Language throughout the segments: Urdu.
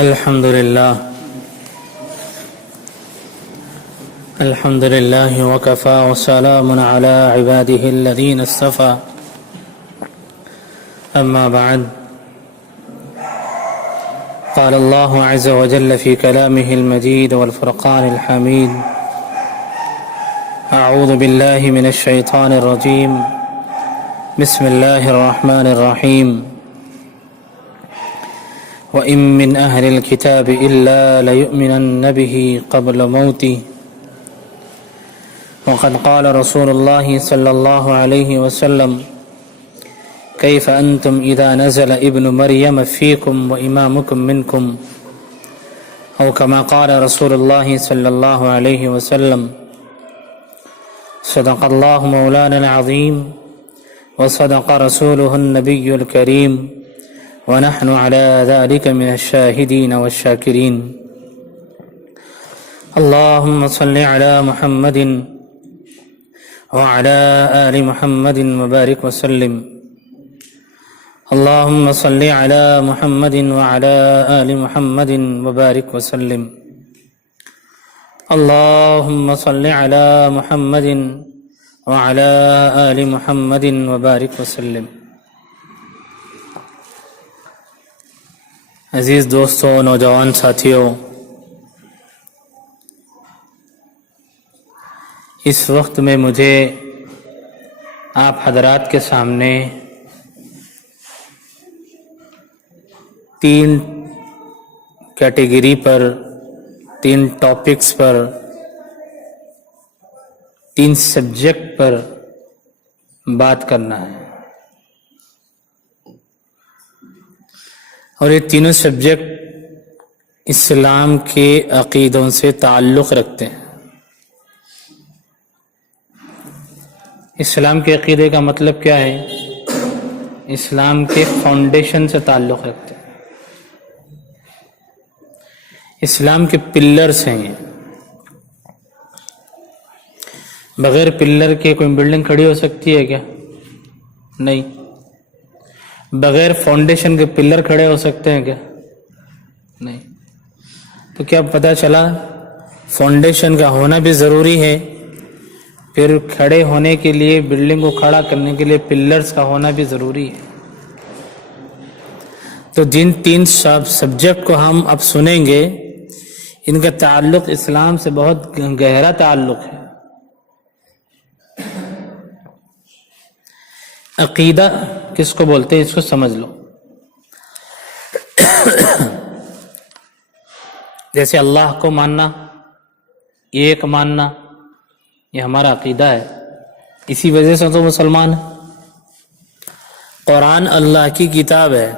الحمد لله وكفى وسلام على عباده الذين اصطفى أما بعد قال الله عز وجل في كلامه المجيد والفرقان الحميد أعوذ بالله من الشيطان الرجيم بسم الله الرحمن الرحيم وَإِن مِّنْ أَهْلِ الْكِتَابِ إِلَّا لَيُؤْمِنَنَّ بِهِ قَبْلَ مَوْتِهِ وَقَدْ قَالَ رسول الله صلى الله عليه وسلم كيف أنتم إذا نزل ابن مريم فيكم وإمامكم منكم أو كما قال رسول الله صلى الله عليه وسلم صدق الله مولانا العظيم وصدق رسوله النبي الكريم ونحن على ذلك من الشاهدين والشاكرين اللهم صل على محمد وعلى آل محمد وبارك وسلم اللهم صل على محمد وعلى آل محمد وبارك وسلم اللهم صل على محمد وعلى آل محمد وبارك وسلم عزیز دوستوں، نوجوان ساتھیوں، اس وقت میں مجھے آپ حضرات کے سامنے 3 کیٹیگری پر، 3 ٹاپکس پر، 3 سبجیکٹ پر بات کرنا ہے، اور یہ تینوں سبجیکٹ اسلام کے عقیدوں سے تعلق رکھتے ہیں۔ اسلام کے عقیدے کا مطلب کیا ہے؟ اسلام کے فاؤنڈیشن سے تعلق رکھتے ہیں، اسلام کے پلرز ہیں یہ۔ بغیر پلر کے کوئی بلڈنگ کھڑی ہو سکتی ہے کیا؟ نہیں۔ بغیر فاؤنڈیشن کے پلر کھڑے ہو سکتے ہیں کیا؟ نہیں۔ تو کیا پتہ چلا فاؤنڈیشن کا ہونا بھی ضروری ہے، پھر کھڑے ہونے کے لیے، بلڈنگ کو کھڑا کرنے کے لیے پلرز کا ہونا بھی ضروری ہے۔ تو جن 3 سبجیکٹ کو ہم اب سنیں گے، ان کا تعلق اسلام سے بہت گہرا تعلق ہے۔ عقیدہ کس کو بولتے ہیں، اس کو سمجھ لو۔ جیسے اللہ کو ماننا، ایک ماننا، یہ ہمارا عقیدہ ہے، اسی وجہ سے تو مسلمان ہیں۔ قرآن اللہ کی کتاب ہے،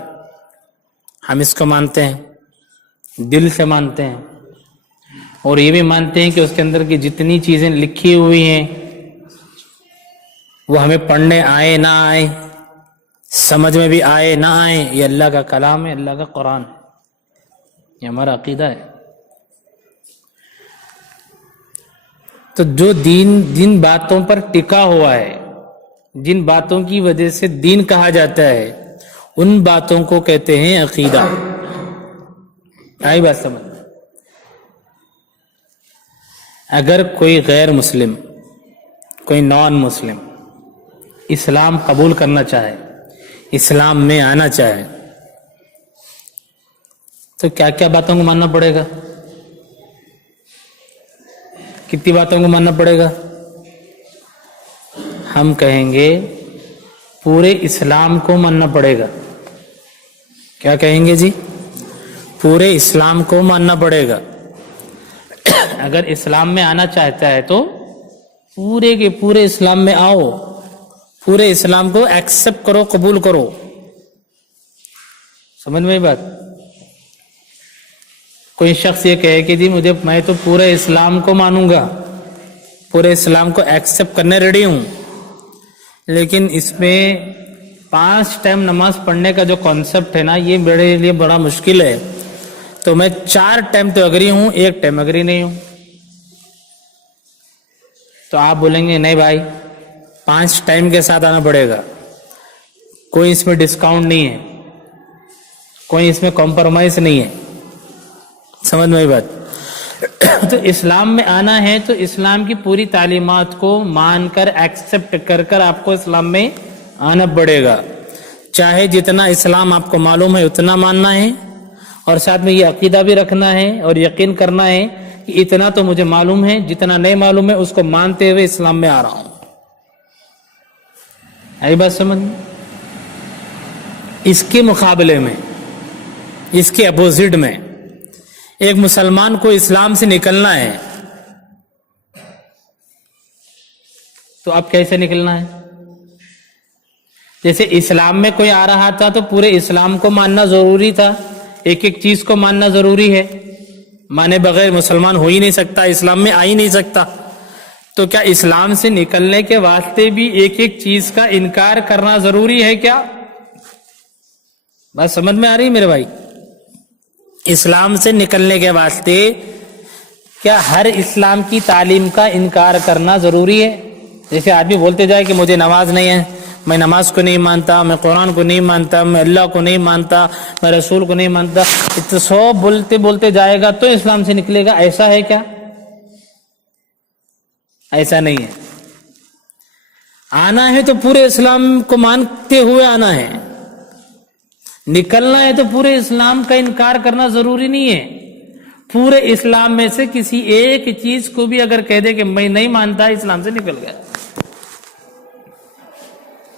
ہم اس کو مانتے ہیں، دل سے مانتے ہیں، اور یہ بھی مانتے ہیں کہ اس کے اندر کی جتنی چیزیں لکھی ہوئی ہیں وہ ہمیں پڑھنے آئے نہ آئے، سمجھ میں بھی آئے نہ آئے، یہ اللہ کا کلام ہے، اللہ کا قرآن ہے، یہ ہمارا عقیدہ ہے۔ تو جو جن باتوں پر ٹکا ہوا ہے، جن باتوں کی وجہ سے دین کہا جاتا ہے، ان باتوں کو کہتے ہیں عقیدہ۔ آئی بات سمجھ؟ اگر کوئی غیر مسلم، کوئی نان مسلم اسلام قبول کرنا چاہے، اسلام میں آنا چاہے، تو کیا کیا باتوں کو ماننا پڑے گا؟ کتنی باتوں کو ماننا پڑے گا؟ ہم کہیں گے پورے اسلام کو ماننا پڑے گا۔ کیا کہیں گے جی؟ پورے اسلام کو ماننا پڑے گا۔ اگر اسلام میں آنا چاہتا ہے تو پورے کے پورے اسلام میں آؤ، پورے اسلام کو ایکسپٹ کرو، قبول کرو۔ سمجھ میں بات؟ کوئی شخص یہ کہے کہ جی میں تو پورے اسلام کو مانوں گا، پورے اسلام کو ایکسپٹ کرنے ریڈی ہوں، لیکن اس میں 5 ٹائم نماز پڑھنے کا جو کانسیپٹ ہے نا، یہ میرے لیے بڑا مشکل ہے، تو میں 4 ٹائم تو اگری ہوں، 1 ٹائم اگری نہیں ہوں۔ تو آپ بولیں گے نہیں بھائی، 5 ٹائم کے ساتھ آنا پڑے گا، کوئی اس میں ڈسکاؤنٹ نہیں ہے، کوئی اس میں کمپرومائز نہیں ہے، سمجھ میں آئی بات؟ تو اسلام میں آنا ہے تو اسلام کی پوری تعلیمات کو مان کر ایکسپٹ کر کر آپ کو اسلام میں آنا پڑے گا. چاہے جتنا اسلام آپ کو معلوم ہے اتنا ماننا ہے، اور ساتھ میں یہ عقیدہ بھی رکھنا ہے اور یقین کرنا ہے کہ اتنا تو مجھے معلوم ہے، جتنا نہیں معلوم ہے اس کو مانتے ہوئے اسلام میں آ رہا ہوں. آئی بات سمجھ میں؟ اس کے مقابلے میں، اس کے اپوزٹ میں، ایک مسلمان کو اسلام سے نکلنا ہے تو اب کیسے نکلنا ہے؟ جیسے اسلام میں کوئی آ رہا تھا تو پورے اسلام کو ماننا ضروری تھا، ایک ایک چیز کو ماننا ضروری ہے، مانے بغیر مسلمان ہو ہی نہیں سکتا، اسلام میں آ ہی نہیں سکتا. تو کیا اسلام سے نکلنے کے واسطے بھی ایک ایک چیز کا انکار کرنا ضروری ہے کیا؟ بات سمجھ میں آ رہی میرے بھائی؟ اسلام سے نکلنے کے واسطے کیا ہر اسلام کی تعلیم کا انکار کرنا ضروری ہے؟ جیسے آدمی بولتے جائے کہ مجھے نماز نہیں ہے، میں نماز کو نہیں مانتا، میں قرآن کو نہیں مانتا، میں اللہ کو نہیں مانتا، میں رسول کو نہیں مانتا، تو سب بولتے بولتے جائے گا تو اسلام سے نکلے گا، ایسا ہے کیا؟ ایسا نہیں ہے. آنا ہے تو پورے اسلام کو مانتے ہوئے آنا ہے، نکلنا ہے تو پورے اسلام کا انکار کرنا ضروری نہیں ہے. پورے اسلام میں سے کسی ایک چیز کو بھی اگر کہہ دے کہ میں نہیں مانتا، اسلام سے نکل گیا.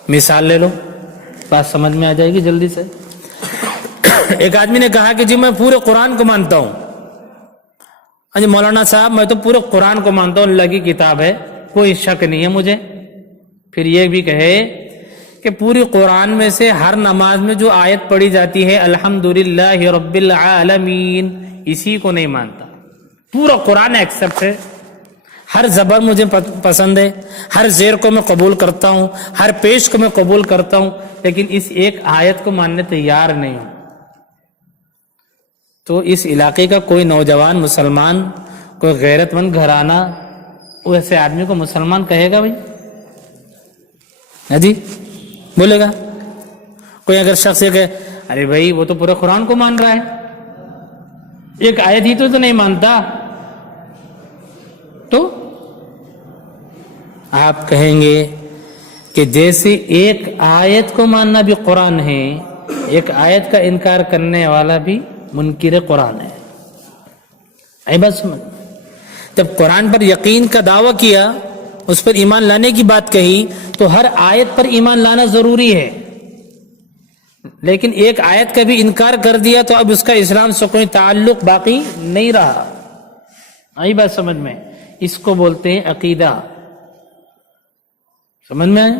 مثال لے لو، بات سمجھ میں آ جائے گی جلدی سے. ایک آدمی نے کہا کہ جی میں پورے قرآن کو مانتا ہوں. جی مولانا صاحب میں تو پورے قرآن کو مانتا ہوں، اللہ کی کتاب ہے، کوئی شک نہیں ہے مجھے. پھر یہ بھی کہے کہ پوری قرآن میں سے ہر نماز میں جو آیت پڑھی جاتی ہے الحمدللہ رب العالمین، اسی کو نہیں مانتا. پورا قرآن ایکسپٹ ہے، ہر زبر مجھے پسند ہے، ہر زیر کو میں قبول کرتا ہوں، ہر پیش کو میں قبول کرتا ہوں، لیکن اس ایک آیت کو ماننے تیار نہیں ہوں. تو اس علاقے کا کوئی نوجوان مسلمان، کوئی غیرت مند گھرانہ ویسے آدمی کو مسلمان کہے گا بھائی؟ جی بولے گا؟ کوئی اگر شخص یہ کہ ارے بھائی وہ تو پورے قرآن کو مان رہا ہے، ایک آیت ہی تو نہیں مانتا، تو آپ کہیں گے کہ جیسے ایک آیت کو ماننا بھی قرآن ہے، ایک آیت کا انکار کرنے والا بھی منکر قرآن ہے. اے بس سمجھ، جب قرآن پر یقین کا دعویٰ کیا، اس پر ایمان لانے کی بات کہی، تو ہر آیت پر ایمان لانا ضروری ہے. لیکن ایک آیت کا بھی انکار کر دیا تو اب اس کا اسلام سے کوئی تعلق باقی نہیں رہا. آئی بات سمجھ میں؟ اس کو بولتے ہیں عقیدہ. سمجھ میں آئے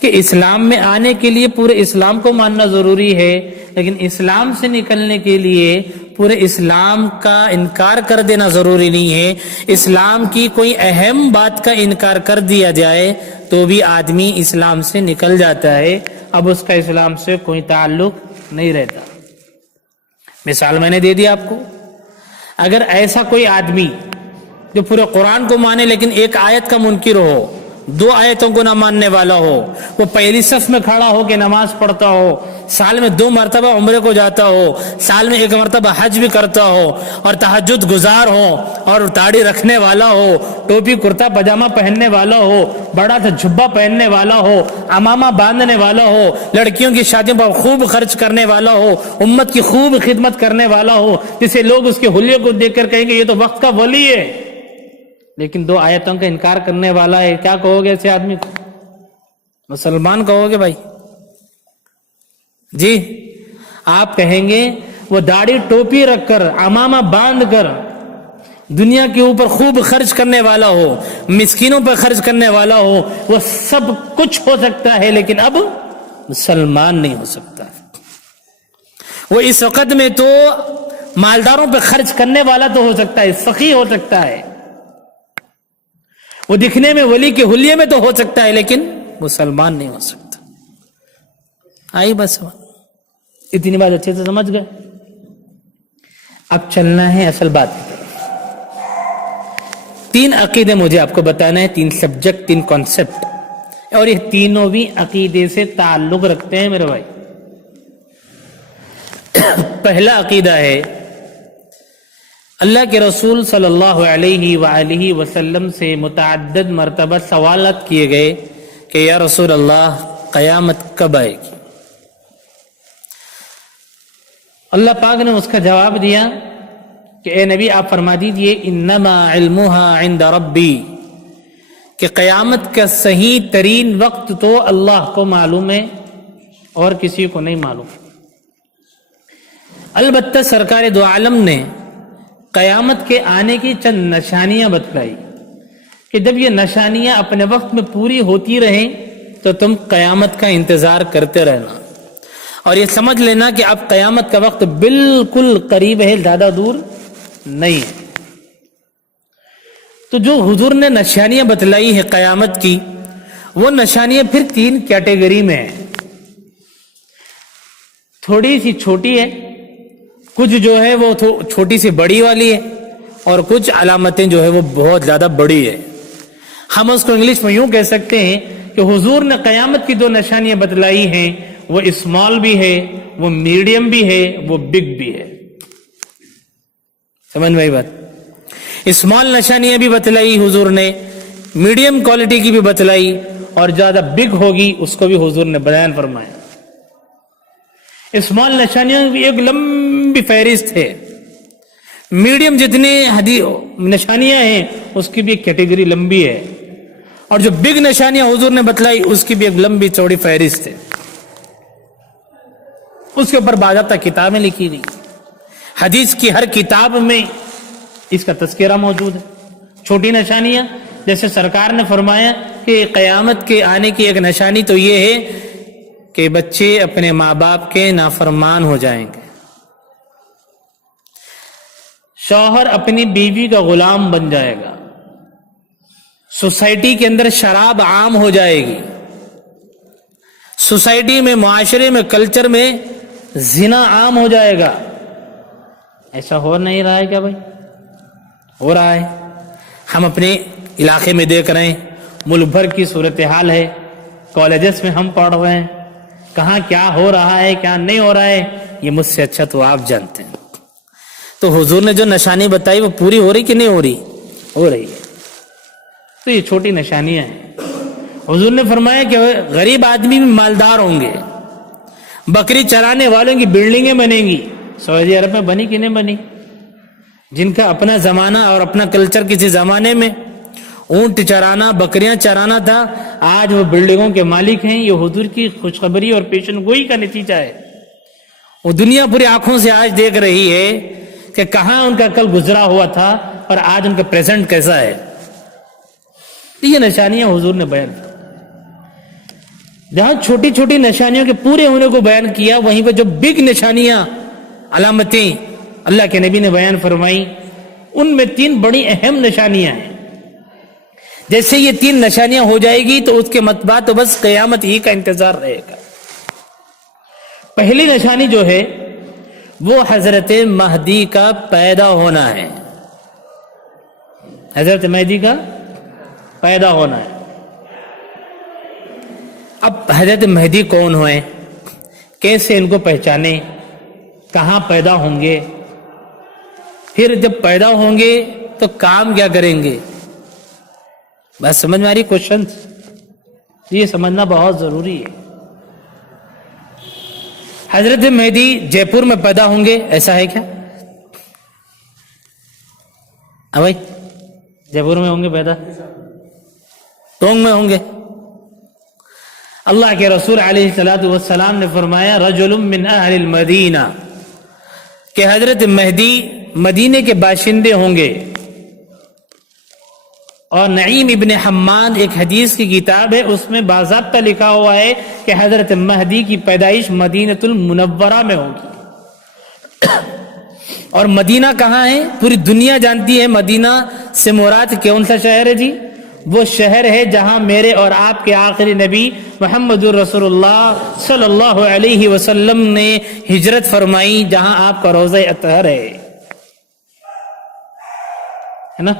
کہ اسلام میں آنے کے لیے پورے اسلام کو ماننا ضروری ہے، لیکن اسلام سے نکلنے کے لیے پورے اسلام کا انکار کر دینا ضروری نہیں ہے. اسلام کی کوئی اہم بات کا انکار کر دیا جائے تو بھی آدمی اسلام سے نکل جاتا ہے، اب اس کا اسلام سے کوئی تعلق نہیں رہتا. مثال میں نے دے دی آپ کو. اگر ایسا کوئی آدمی جو پورے قرآن کو مانے لیکن ایک آیت کا منکر ہو، دو آیتوں کو نہ ماننے والا ہو، وہ پہلی صف میں کھڑا ہو کے نماز پڑھتا ہو، سال میں 2 مرتبہ عمرے کو جاتا ہو، سال میں 1 مرتبہ حج بھی کرتا ہو، اور تہجد گزار ہو، اور داڑھی رکھنے والا ہو، ٹوپی کرتا پاجامہ پہننے والا ہو، بڑا تھا جھبا پہننے والا ہو، امامہ باندھنے والا ہو، لڑکیوں کی شادیوں پر خوب خرچ کرنے والا ہو، امت کی خوب خدمت کرنے والا ہو، جسے لوگ اس کے حلیے کو دیکھ کر کہیں گے یہ تو وقت کا ولی ہے، لیکن 2 آیتوں کا انکار کرنے والا ہے، کیا کہو گے ایسے آدمی کو؟ مسلمان کہو گے بھائی؟ جی آپ کہیں گے وہ داڑھی ٹوپی رکھ کر، امامہ باندھ کر دنیا کے اوپر خوب خرچ کرنے والا ہو، مسکینوں پر خرچ کرنے والا ہو، وہ سب کچھ ہو سکتا ہے لیکن اب مسلمان نہیں ہو سکتا. وہ اس وقت میں تو مالداروں پہ خرچ کرنے والا تو ہو سکتا ہے، سخی ہو سکتا ہے، وہ دکھنے میں ولی کے حلیے میں تو ہو سکتا ہے، لیکن مسلمان نہیں ہو سکتا. آئی بس اتنی بات اچھے سے سمجھ گئے؟ اب چلنا ہے اصل بات کی طرف. 3 عقیدے مجھے آپ کو بتانا ہے، 3 سبجیکٹ، 3 کانسیپٹ، اور یہ تینوں بھی عقیدے سے تعلق رکھتے ہیں میرے بھائی. پہلا عقیدہ ہے اللہ کے رسول صلی اللہ علیہ وآلہ وسلم سے متعدد مرتبہ سوالات کیے گئے کہ یا رسول اللہ قیامت کب آئے گی؟ اللہ پاک نے اس کا جواب دیا کہ اے نبی آپ فرما دیجئے انما علمها عند ربی، کہ قیامت کا صحیح ترین وقت تو اللہ کو معلوم ہے اور کسی کو نہیں معلوم۔ البتہ سرکار دو عالم نے قیامت کے آنے کی چند نشانیاں بتلائی کہ جب یہ نشانیاں اپنے وقت میں پوری ہوتی رہیں تو تم قیامت کا انتظار کرتے رہنا، اور یہ سمجھ لینا کہ اب قیامت کا وقت بالکل قریب ہے، زیادہ دور نہیں ہے۔ تو جو حضور نے نشانیاں بتلائی ہے قیامت کی، وہ نشانیاں پھر تین کیٹیگری میں ہیں۔ تھوڑی سی چھوٹی ہے، کچھ جو ہے وہ چھوٹی سی بڑی والی ہے، اور کچھ علامتیں جو ہے وہ بہت زیادہ بڑی ہے۔ ہم اس کو انگلش میں یوں کہہ سکتے ہیں کہ حضور نے قیامت کی دو نشانیاں بتلائی ہیں، وہ اسمال بھی ہے، وہ میڈیم بھی ہے، وہ بگ بھی ہے۔ سمجھ میں آئی بات؟ اسمال نشانیاں بھی بتلائی حضور نے، میڈیم کوالٹی کی بھی بتلائی، اور زیادہ بگ ہوگی اس کو بھی حضور نے بیان فرمایا۔ اسمال نشانیوں کی ایک لمبی فہرست ہے، میڈیم جتنے نشانیاں ہیں اس کی بھی ایک کیٹیگری لمبی ہے، اور جو بگ نشانیاں حضور نے بتلائی اس کی بھی ایک لمبی چوڑی فہرست ہے۔ اس کے اوپر باضابطہ کتابیں لکھی گئی، حدیث کی ہر کتاب میں اس کا تذکرہ موجود ہے۔ چھوٹی نشانیاں جیسے سرکار نے فرمایا کہ قیامت کے آنے کی ایک نشانی تو یہ ہے کہ بچے اپنے ماں باپ کے نافرمان ہو جائیں گے، شوہر اپنی بیوی کا غلام بن جائے گا، سوسائٹی کے اندر شراب عام ہو جائے گی، سوسائٹی میں، معاشرے میں، کلچر میں زنا عام ہو جائے گا۔ ایسا ہو نہیں رہا ہے کیا بھائی؟ ہو رہا ہے۔ ہم اپنے علاقے میں دیکھ رہے ہیں، ملک بھر کی صورتحال ہے، کالجز میں ہم پڑھ رہے ہیں، کہاں کیا ہو رہا ہے کیا نہیں ہو رہا ہے یہ مجھ سے اچھا تو آپ جانتے ہیں۔ تو حضور نے جو نشانی بتائی وہ پوری ہو رہی کہ نہیں ہو رہی؟ ہو رہی ہے۔ تو یہ چھوٹی نشانیاں ہیں۔ حضور نے فرمایا کہ غریب آدمی بھی مالدار ہوں گے، بکری چرانے والوں کی بلڈنگیں بنیں گی۔ سعودی عرب میں بنی کہ نہیں بنی؟ جن کا اپنا زمانہ اور اپنا کلچر کسی زمانے میں اونٹ چرانا، بکریاں چرانا تھا، آج وہ بلڈنگوں کے مالک ہیں۔ یہ حضور کی خوشخبری اور پیشن گوئی کا نتیجہ ہے۔ وہ دنیا پوری آنکھوں سے آج دیکھ رہی ہے کہ کہاں ان کا کل گزرا ہوا تھا اور آج ان کا پریزنٹ کیسا ہے۔ یہ نشانیاں حضور نے بیان کی۔ جہاں چھوٹی چھوٹی نشانیوں کے پورے ہونے کو بیان کیا، وہیں پہ جو بگ نشانیاں، علامتیں اللہ کے نبی نے بیان فرمائی، ان میں تین بڑی اہم نشانیاں ہیں۔ جیسے یہ تین نشانیاں ہو جائے گی تو اس کے بعد تو بس قیامت ہی کا انتظار رہے گا۔ پہلی نشانی جو ہے وہ حضرت مہدی کا پیدا ہونا ہے۔ حضرت مہدی کا پیدا ہونا ہے۔ اب حضرت مہدی کون ہوئے، کیسے ان کو پہچانے، کہاں پیدا ہوں گے، پھر جب پیدا ہوں گے تو کام کیا کریں گے؟ بس سمجھ میں آ رہی کوشچن؟ یہ سمجھنا بہت ضروری ہے۔ حضرت مہدی جے پور میں پیدا ہوں گے، ایسا ہے کیا؟ بھائی جے پور میں ہوں گے پیدا؟ ٹونگ میں ہوں گے؟ اللہ کے رسول علیہ الصلوۃ والسلام نے فرمایا رجل من اہل المدینہ، کہ حضرت مہدی مدینے کے باشندے ہوں گے۔ اور نعیم ابن حماد ایک حدیث کی کتاب ہے، اس میں باضابطہ لکھا ہوا ہے کہ حضرت مہدی کی پیدائش مدینۃ المنورہ میں ہوگی۔ اور مدینہ کہاں ہے؟ پوری دنیا جانتی ہے مدینہ سے مراد کون سا شہر ہے جی؟ وہ شہر ہے جہاں میرے اور آپ کے آخری نبی محمد الرسول اللہ صلی اللہ علیہ وسلم نے ہجرت فرمائی، جہاں آپ کا روضہ اطہر ہے نا؟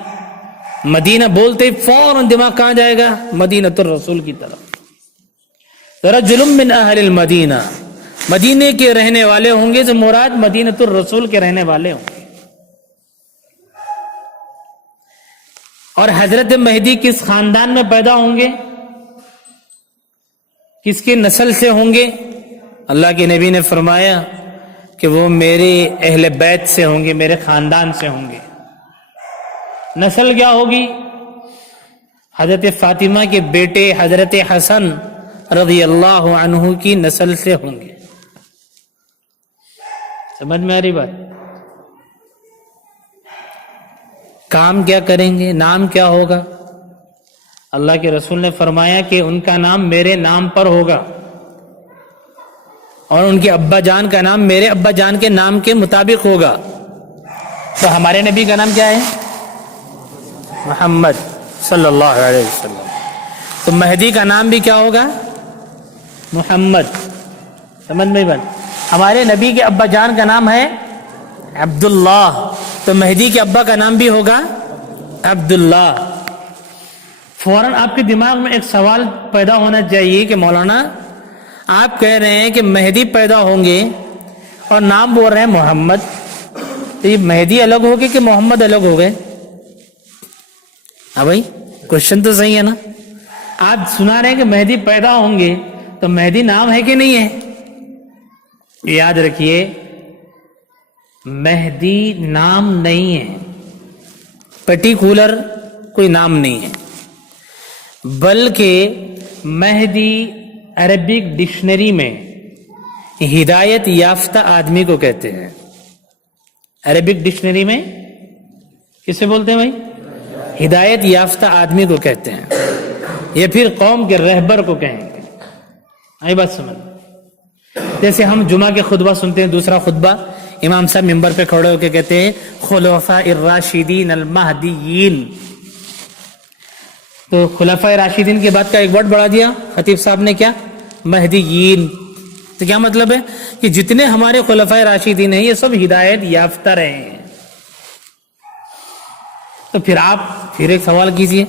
مدینہ بولتے فوراً دماغ کہاں جائے گا؟ مدینۃ الرسول کی طرف۔ رجل من اہل المدینہ، مدینے کے رہنے والے ہوں گے، جو مراد مدینۃ الرسول کے رہنے والے ہوں گے۔ اور حضرت مہدی کس خاندان میں پیدا ہوں گے، کس کی نسل سے ہوں گے؟ اللہ کے نبی نے فرمایا کہ وہ میرے اہل بیت سے ہوں گے، میرے خاندان سے ہوں گے۔ نسل کیا ہوگی؟ حضرت فاطمہ کے بیٹے حضرت حسن رضی اللہ عنہ کی نسل سے ہوں گے۔ سمجھ میں آ رہی بات؟ کام کیا کریں گے، نام کیا ہوگا؟ اللہ کے رسول نے فرمایا کہ ان کا نام میرے نام پر ہوگا، اور ان کے ابا جان کا نام میرے ابا جان کے نام کے مطابق ہوگا۔ تو ہمارے نبی کا نام کیا ہے؟ محمد صلی اللہ علیہ وسلم۔ تو مہدی کا نام بھی کیا ہوگا؟ محمد۔ سمجھ میں بات؟ ہمارے نبی کے ابا جان کا نام ہے عبداللہ، تو مہدی کے ابا کا نام بھی ہوگا عبداللہ۔ فوراً آپ کے دماغ میں ایک سوال پیدا ہونا چاہیے کہ مولانا آپ کہہ رہے ہیں کہ مہدی پیدا ہوں گے اور نام بول رہے ہیں محمد، تو یہ مہدی الگ ہو گئے کہ محمد الگ ہو گئے؟ ہاں بھائی، کوشچن تو صحیح ہے نا؟ آپ سنا رہے ہیں کہ مہدی پیدا ہوں گے، تو مہدی نام ہے کہ نہیں ہے؟ یاد رکھیے، مہدی نام نہیں ہے، پرٹیکولر کوئی نام نہیں ہے، بلکہ مہدی عربک ڈکشنری میں ہدایت یافتہ آدمی کو کہتے ہیں۔ عربک ڈکشنری میں کسے بولتے ہیں بھائی؟ ہدایت یافتہ آدمی کو کہتے ہیں، یا پھر قوم کے رہبر کو کہیں گے۔ آئی بات سمجھ؟ جیسے ہم جمعہ کے خطبہ سنتے ہیں، دوسرا خطبہ امام صاحب ممبر پہ کھڑے ہو کے کہتے ہیں خلفاء الراشدین المہدیین، تو خلفاء راشدین کے بعد کا ایک ورڈ بڑھا دیا خطیب صاحب نے، کیا؟ مہدیین۔ تو کیا مطلب ہے کہ جتنے ہمارے خلفاء راشدین ہیں یہ سب ہدایت یافتہ رہے ہیں۔ تو پھر آپ پھر ایک سوال کیجئے،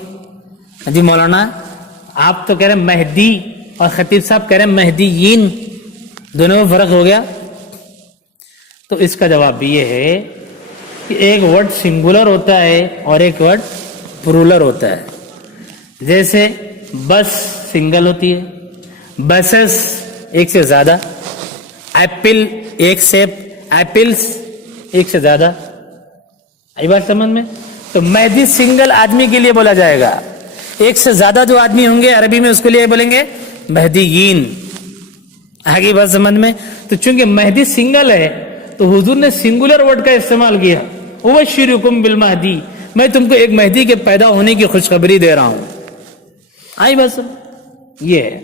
جی مولانا آپ تو کہہ رہے ہیں مہدی اور خطیب صاحب کہہ رہے ہیں مہدیین، دونوں میں فرق ہو گیا؟ تو اس کا جواب بھی یہ ہے کہ ایک ورڈ سنگولر ہوتا ہے اور ایک ورڈ پلورل ہوتا ہے۔ جیسے بس سنگل ہوتی ہے، بسز ایک سے زیادہ، ایپل ایک سیب، ایپلز ایک سے زیادہ۔ آئی بات سمجھ میں؟ تو مہدی سنگل آدمی کے لیے بولا جائے گا، ایک سے زیادہ جو آدمی ہوں گے عربی میں اس کے لیے بولیں گے مہدیین۔ آگے بات سمجھ میں؟ تو چونکہ مہدی سنگل ہے تو حضور نے سنگولر ورڈ کا استعمال کیا، وبشرکم بالمہدی، میں تم کو ایک مہدی کے پیدا ہونے کی خوشخبری دے رہا ہوں۔ آئی بس یہ ہے۔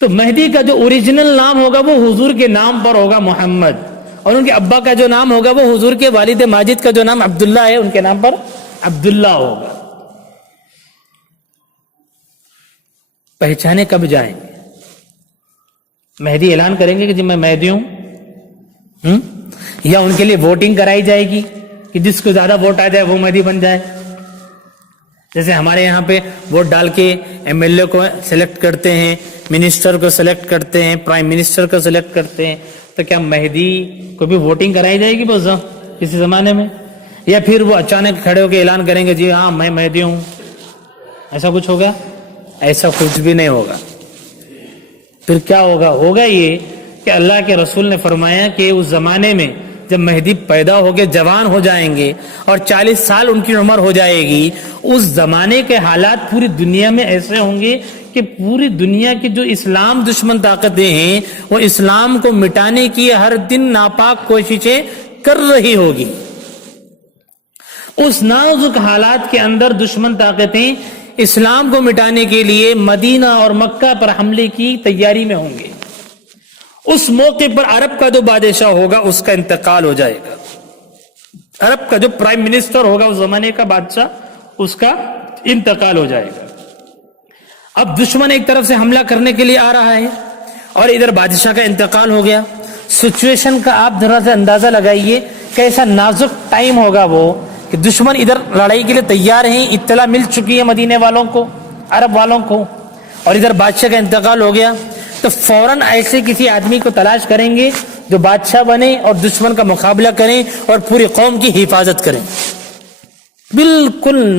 تو مہدی کا جو اوریجنل نام ہوگا وہ حضور کے نام پر ہوگا محمد، اور ان کے ابا کا جو نام ہوگا وہ حضور کے والد ماجد کا جو نام عبداللہ ہے ان کے نام پر عبداللہ ہوگا۔ پہچانے کب جائیں گے؟ مہدی اعلان کریں گے کہ جی میں مہدی ہوں، یا ان کے لیے ووٹنگ کرائی جائے گی کہ جس کو زیادہ ووٹ آ جائے وہ مہدی بن جائے؟ جیسے ہمارے یہاں پہ ووٹ ڈال کے ایم ایل اے کو سلیکٹ کرتے ہیں، منسٹر کو سلیکٹ کرتے ہیں، پرائم منسٹر کو سلیکٹ کرتے ہیں، تو کیا مہدی کو بھی ووٹنگ کرائی جائے گی بس کسی زمانے میں؟ یا پھر وہ اچانک کھڑے ہو کے اعلان کریں گے جی ہاں میں مہدی ہوں؟ ایسا کچھ ہوگا؟ ایسا کچھ بھی نہیں ہوگا۔ پھر کیا ہوگا؟ ہوگا یہ کہ اللہ کے رسول نے فرمایا کہ اس زمانے میں جب مہدی پیدا ہو کے جوان ہو جائیں گے اور 40 سال ان کی عمر ہو جائے گی، اس زمانے کے حالات پوری دنیا میں ایسے ہوں گے کہ پوری دنیا کی جو اسلام دشمن طاقتیں ہیں وہ اسلام کو مٹانے کی ہر دن ناپاک کوششیں کر رہی ہوگی۔ اس نازک حالات کے اندر دشمن طاقتیں اسلام کو مٹانے کے لیے مدینہ اور مکہ پر حملے کی تیاری میں ہوں گے۔ اس موقع پر عرب کا جو بادشاہ ہوگا اس کا انتقال ہو جائے گا، عرب کا جو پرائم منسٹر ہوگا اس زمانے کا بادشاہ اس کا انتقال ہو جائے گا۔ اب دشمن ایک طرف سے حملہ کرنے کے لیے آ رہا ہے اور ادھر بادشاہ کا انتقال ہو گیا۔ سچویشن کا آپ ذرا سے اندازہ لگائیے کیسا نازک ٹائم ہوگا وہ، کہ دشمن ادھر لڑائی کے لیے تیار ہیں، اطلاع مل چکی ہے مدینے والوں کو، عرب والوں کو، اور ادھر بادشاہ کا انتقال ہو گیا، تو فوراً ایسے کسی آدمی کو تلاش کریں گے جو بادشاہ بنے اور دشمن کا مقابلہ کریں اور پوری قوم کی حفاظت کریں۔ بالکل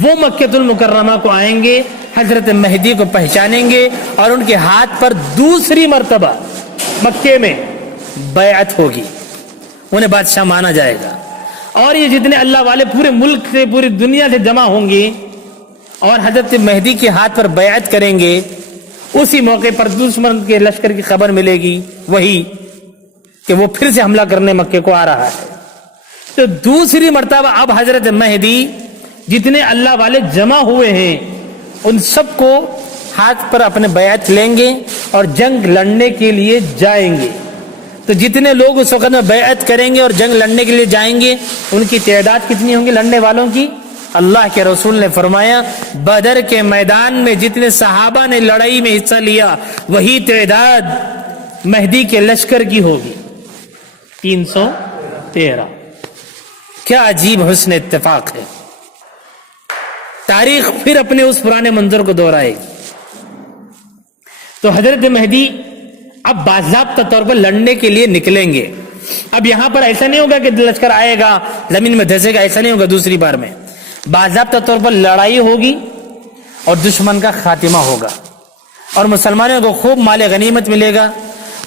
وہ مکۃ المکرمہ کو آئیں گے, حضرت مہدی کو پہچانیں گے, اور ان کے ہاتھ پر دوسری مرتبہ مکے میں بیعت ہوگی, انہیں بادشاہ مانا جائے گا. اور یہ جتنے اللہ والے پورے ملک سے, پوری دنیا سے جمع ہوں گے اور حضرت مہدی کے ہاتھ پر بیعت کریں گے, اسی موقع پر دشمن کے لشکر کی خبر ملے گی, وہی کہ وہ پھر سے حملہ کرنے مکے کو آ رہا ہے. تو دوسری مرتبہ اب حضرت مہدی جتنے اللہ والے جمع ہوئے ہیں ان سب کو ہاتھ پر اپنے بیعت لیں گے اور جنگ لڑنے کے لیے جائیں گے. تو جتنے لوگ اس وقت میں بیعت کریں گے اور جنگ لڑنے کے لیے جائیں گے, ان کی تعداد کتنی ہوں گی لڑنے والوں کی؟ اللہ کے رسول نے فرمایا بدر کے میدان میں جتنے صحابہ نے لڑائی میں حصہ لیا وہی تعداد مہدی کے لشکر کی ہوگی, 313. کیا عجیب حسن اتفاق ہے. تاریخ پھر اپنے اس پرانے منظر کو دہرائے گی. تو حضرت مہدی اب باضابطہ طور پر لڑنے کے لیے نکلیں گے. اب یہاں پر ایسا نہیں ہوگا کہ لشکر آئے گا زمین میں دھسے گا, ایسا نہیں ہوگا. دوسری بار میں باضابطہ طور پر لڑائی ہوگی اور دشمن کا خاتمہ ہوگا اور مسلمانوں کو خوب مال غنیمت ملے گا.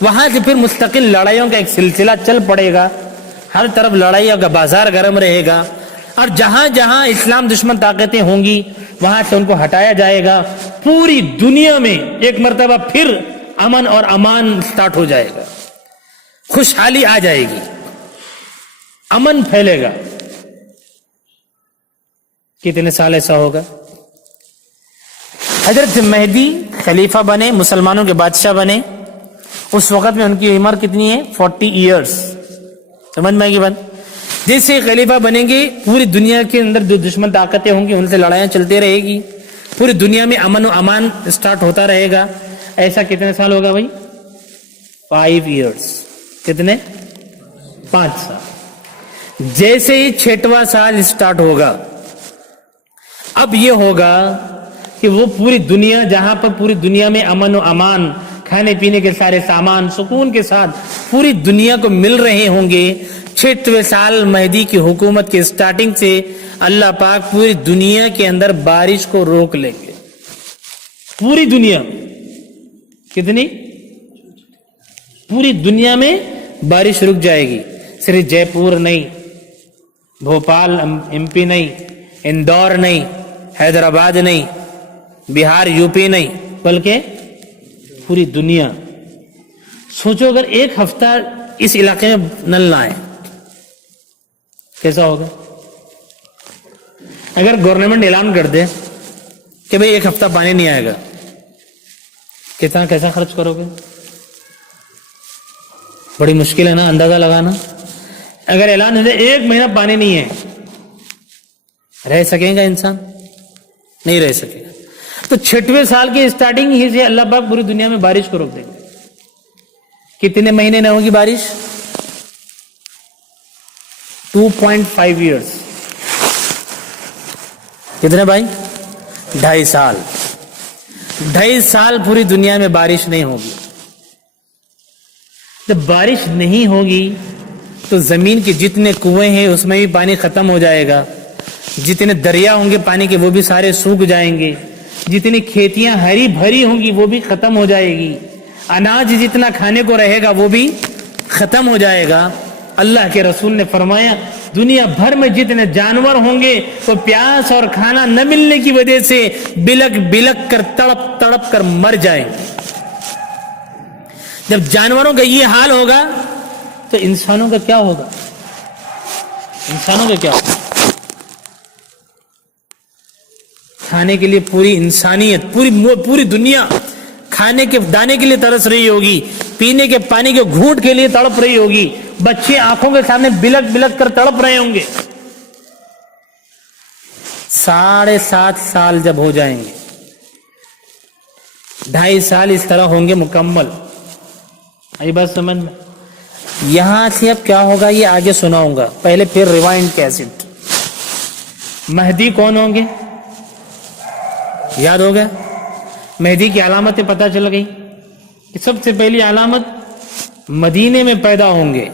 وہاں سے پھر مستقل لڑائیوں کا ایک سلسلہ چل پڑے گا, ہر طرف لڑائیوں کا بازار گرم رہے گا, اور جہاں جہاں اسلام دشمن طاقتیں ہوں گی وہاں سے ان کو ہٹایا جائے گا. پوری دنیا میں ایک مرتبہ پھر امن اور امان سٹارٹ ہو جائے گا, خوشحالی آ جائے گی, امن پھیلے گا. کتنے سال ایسا ہوگا؟ حضرت مہدی خلیفہ بنے, مسلمانوں کے بادشاہ بنے, اس وقت میں ان کی عمر کتنی ہے؟ 40 ایئرس. سمجھ میں آئے گی بات؟ جیسے خلیفہ بنیں گے پوری دنیا کے اندر جو دشمن طاقتیں ہوں گی ان سے لڑائیاں چلتے رہے گی, پوری دنیا میں امن و امان سٹارٹ ہوتا رہے گا. ایسا کتنے سال ہوگا بھائی؟ 5 ایئرس. کتنے؟ 5 سال. جیسے ہی 6واں سال سٹارٹ ہوگا, اب یہ ہوگا کہ وہ پوری دنیا, جہاں پر پوری دنیا میں امن و امان, کھانے پینے کے سارے سامان سکون کے ساتھ پوری دنیا کو مل رہے ہوں گے, 6ویں سال مہدی کی حکومت کے سٹارٹنگ سے اللہ پاک پوری دنیا کے اندر بارش کو روک لیں گے. پوری دنیا کتنی؟ پوری دنیا میں بارش رک جائے گی. صرف جے پور نہیں, بھوپال ایم پی نہیں, اندور نہیں, حیدرآباد نہیں, بہار یو پی نہیں, بلکہ پوری دنیا. سوچو اگر ایک ہفتہ اس علاقے میں نل نہ آئے کیسا ہوگا؟ اگر گورنمنٹ اعلان کر دے کہ بھئی ایک ہفتہ پانی نہیں آئے گا, کتنا کیسا خرچ کرو گے؟ بڑی مشکل ہے نا اندازہ لگانا. اگر اعلان ہے 1 مہینہ پانی نہیں ہے, رہ سکے گا انسان؟ نہیں رہ سکے گا. تو 6ویں سال کی سٹارٹنگ ہی سے اللہ پاک پوری دنیا میں بارش کو روک دے گا. کتنے مہینے نہ ہوگی بارش؟ 2.5 ایئرس. کتنے بھائی؟ 2.5 سال. 2.5 سال پوری دنیا میں بارش نہیں ہوگی. جب بارش نہیں ہوگی تو زمین کے جتنے کنویں ہیں اس میں بھی پانی ختم ہو جائے گا, جتنے دریا ہوں گے پانی کے وہ بھی سارے سوکھ جائیں گے, جتنی کھیتیاں ہری بھری ہوں گی وہ بھی ختم ہو جائے گی, اناج جتنا کھانے کو رہے گا وہ بھی ختم ہو جائے گا. اللہ کے رسول نے فرمایا دنیا بھر میں جتنے جانور ہوں گے وہ پیاس اور کھانا نہ ملنے کی وجہ سے بلک بلک کر تڑپ تڑپ کر مر جائیں گے. جب جانوروں کا یہ حال ہوگا تو انسانوں کا کیا ہوگا؟ انسانوں کا کیا ہوگا؟ کھانے کے لیے پوری انسانیت, پوری دنیا کھانے کے دانے کے لیے ترس رہی ہوگی, پینے کے پانی کے گھونٹ کے لیے تڑپ رہی ہوگی, بچے آنکھوں کے سامنے بلک بلک کر تڑپ رہے ہوں گے. 7.5 سال جب ہو جائیں گے, 2.5 سال اس طرح ہوں گے مکمل. آئی بات سمجھ میں؟ یہاں سے اب کیا ہوگا یہ آگے سناؤں گا, پہلے پھر ریوائنڈ کیسٹ. مہدی کون ہوں گے؟ یاد ہو گیا؟ مہدی کی علامتیں پتہ چل گئی. سب سے پہلی علامت مدینے میں پیدا ہوں گے.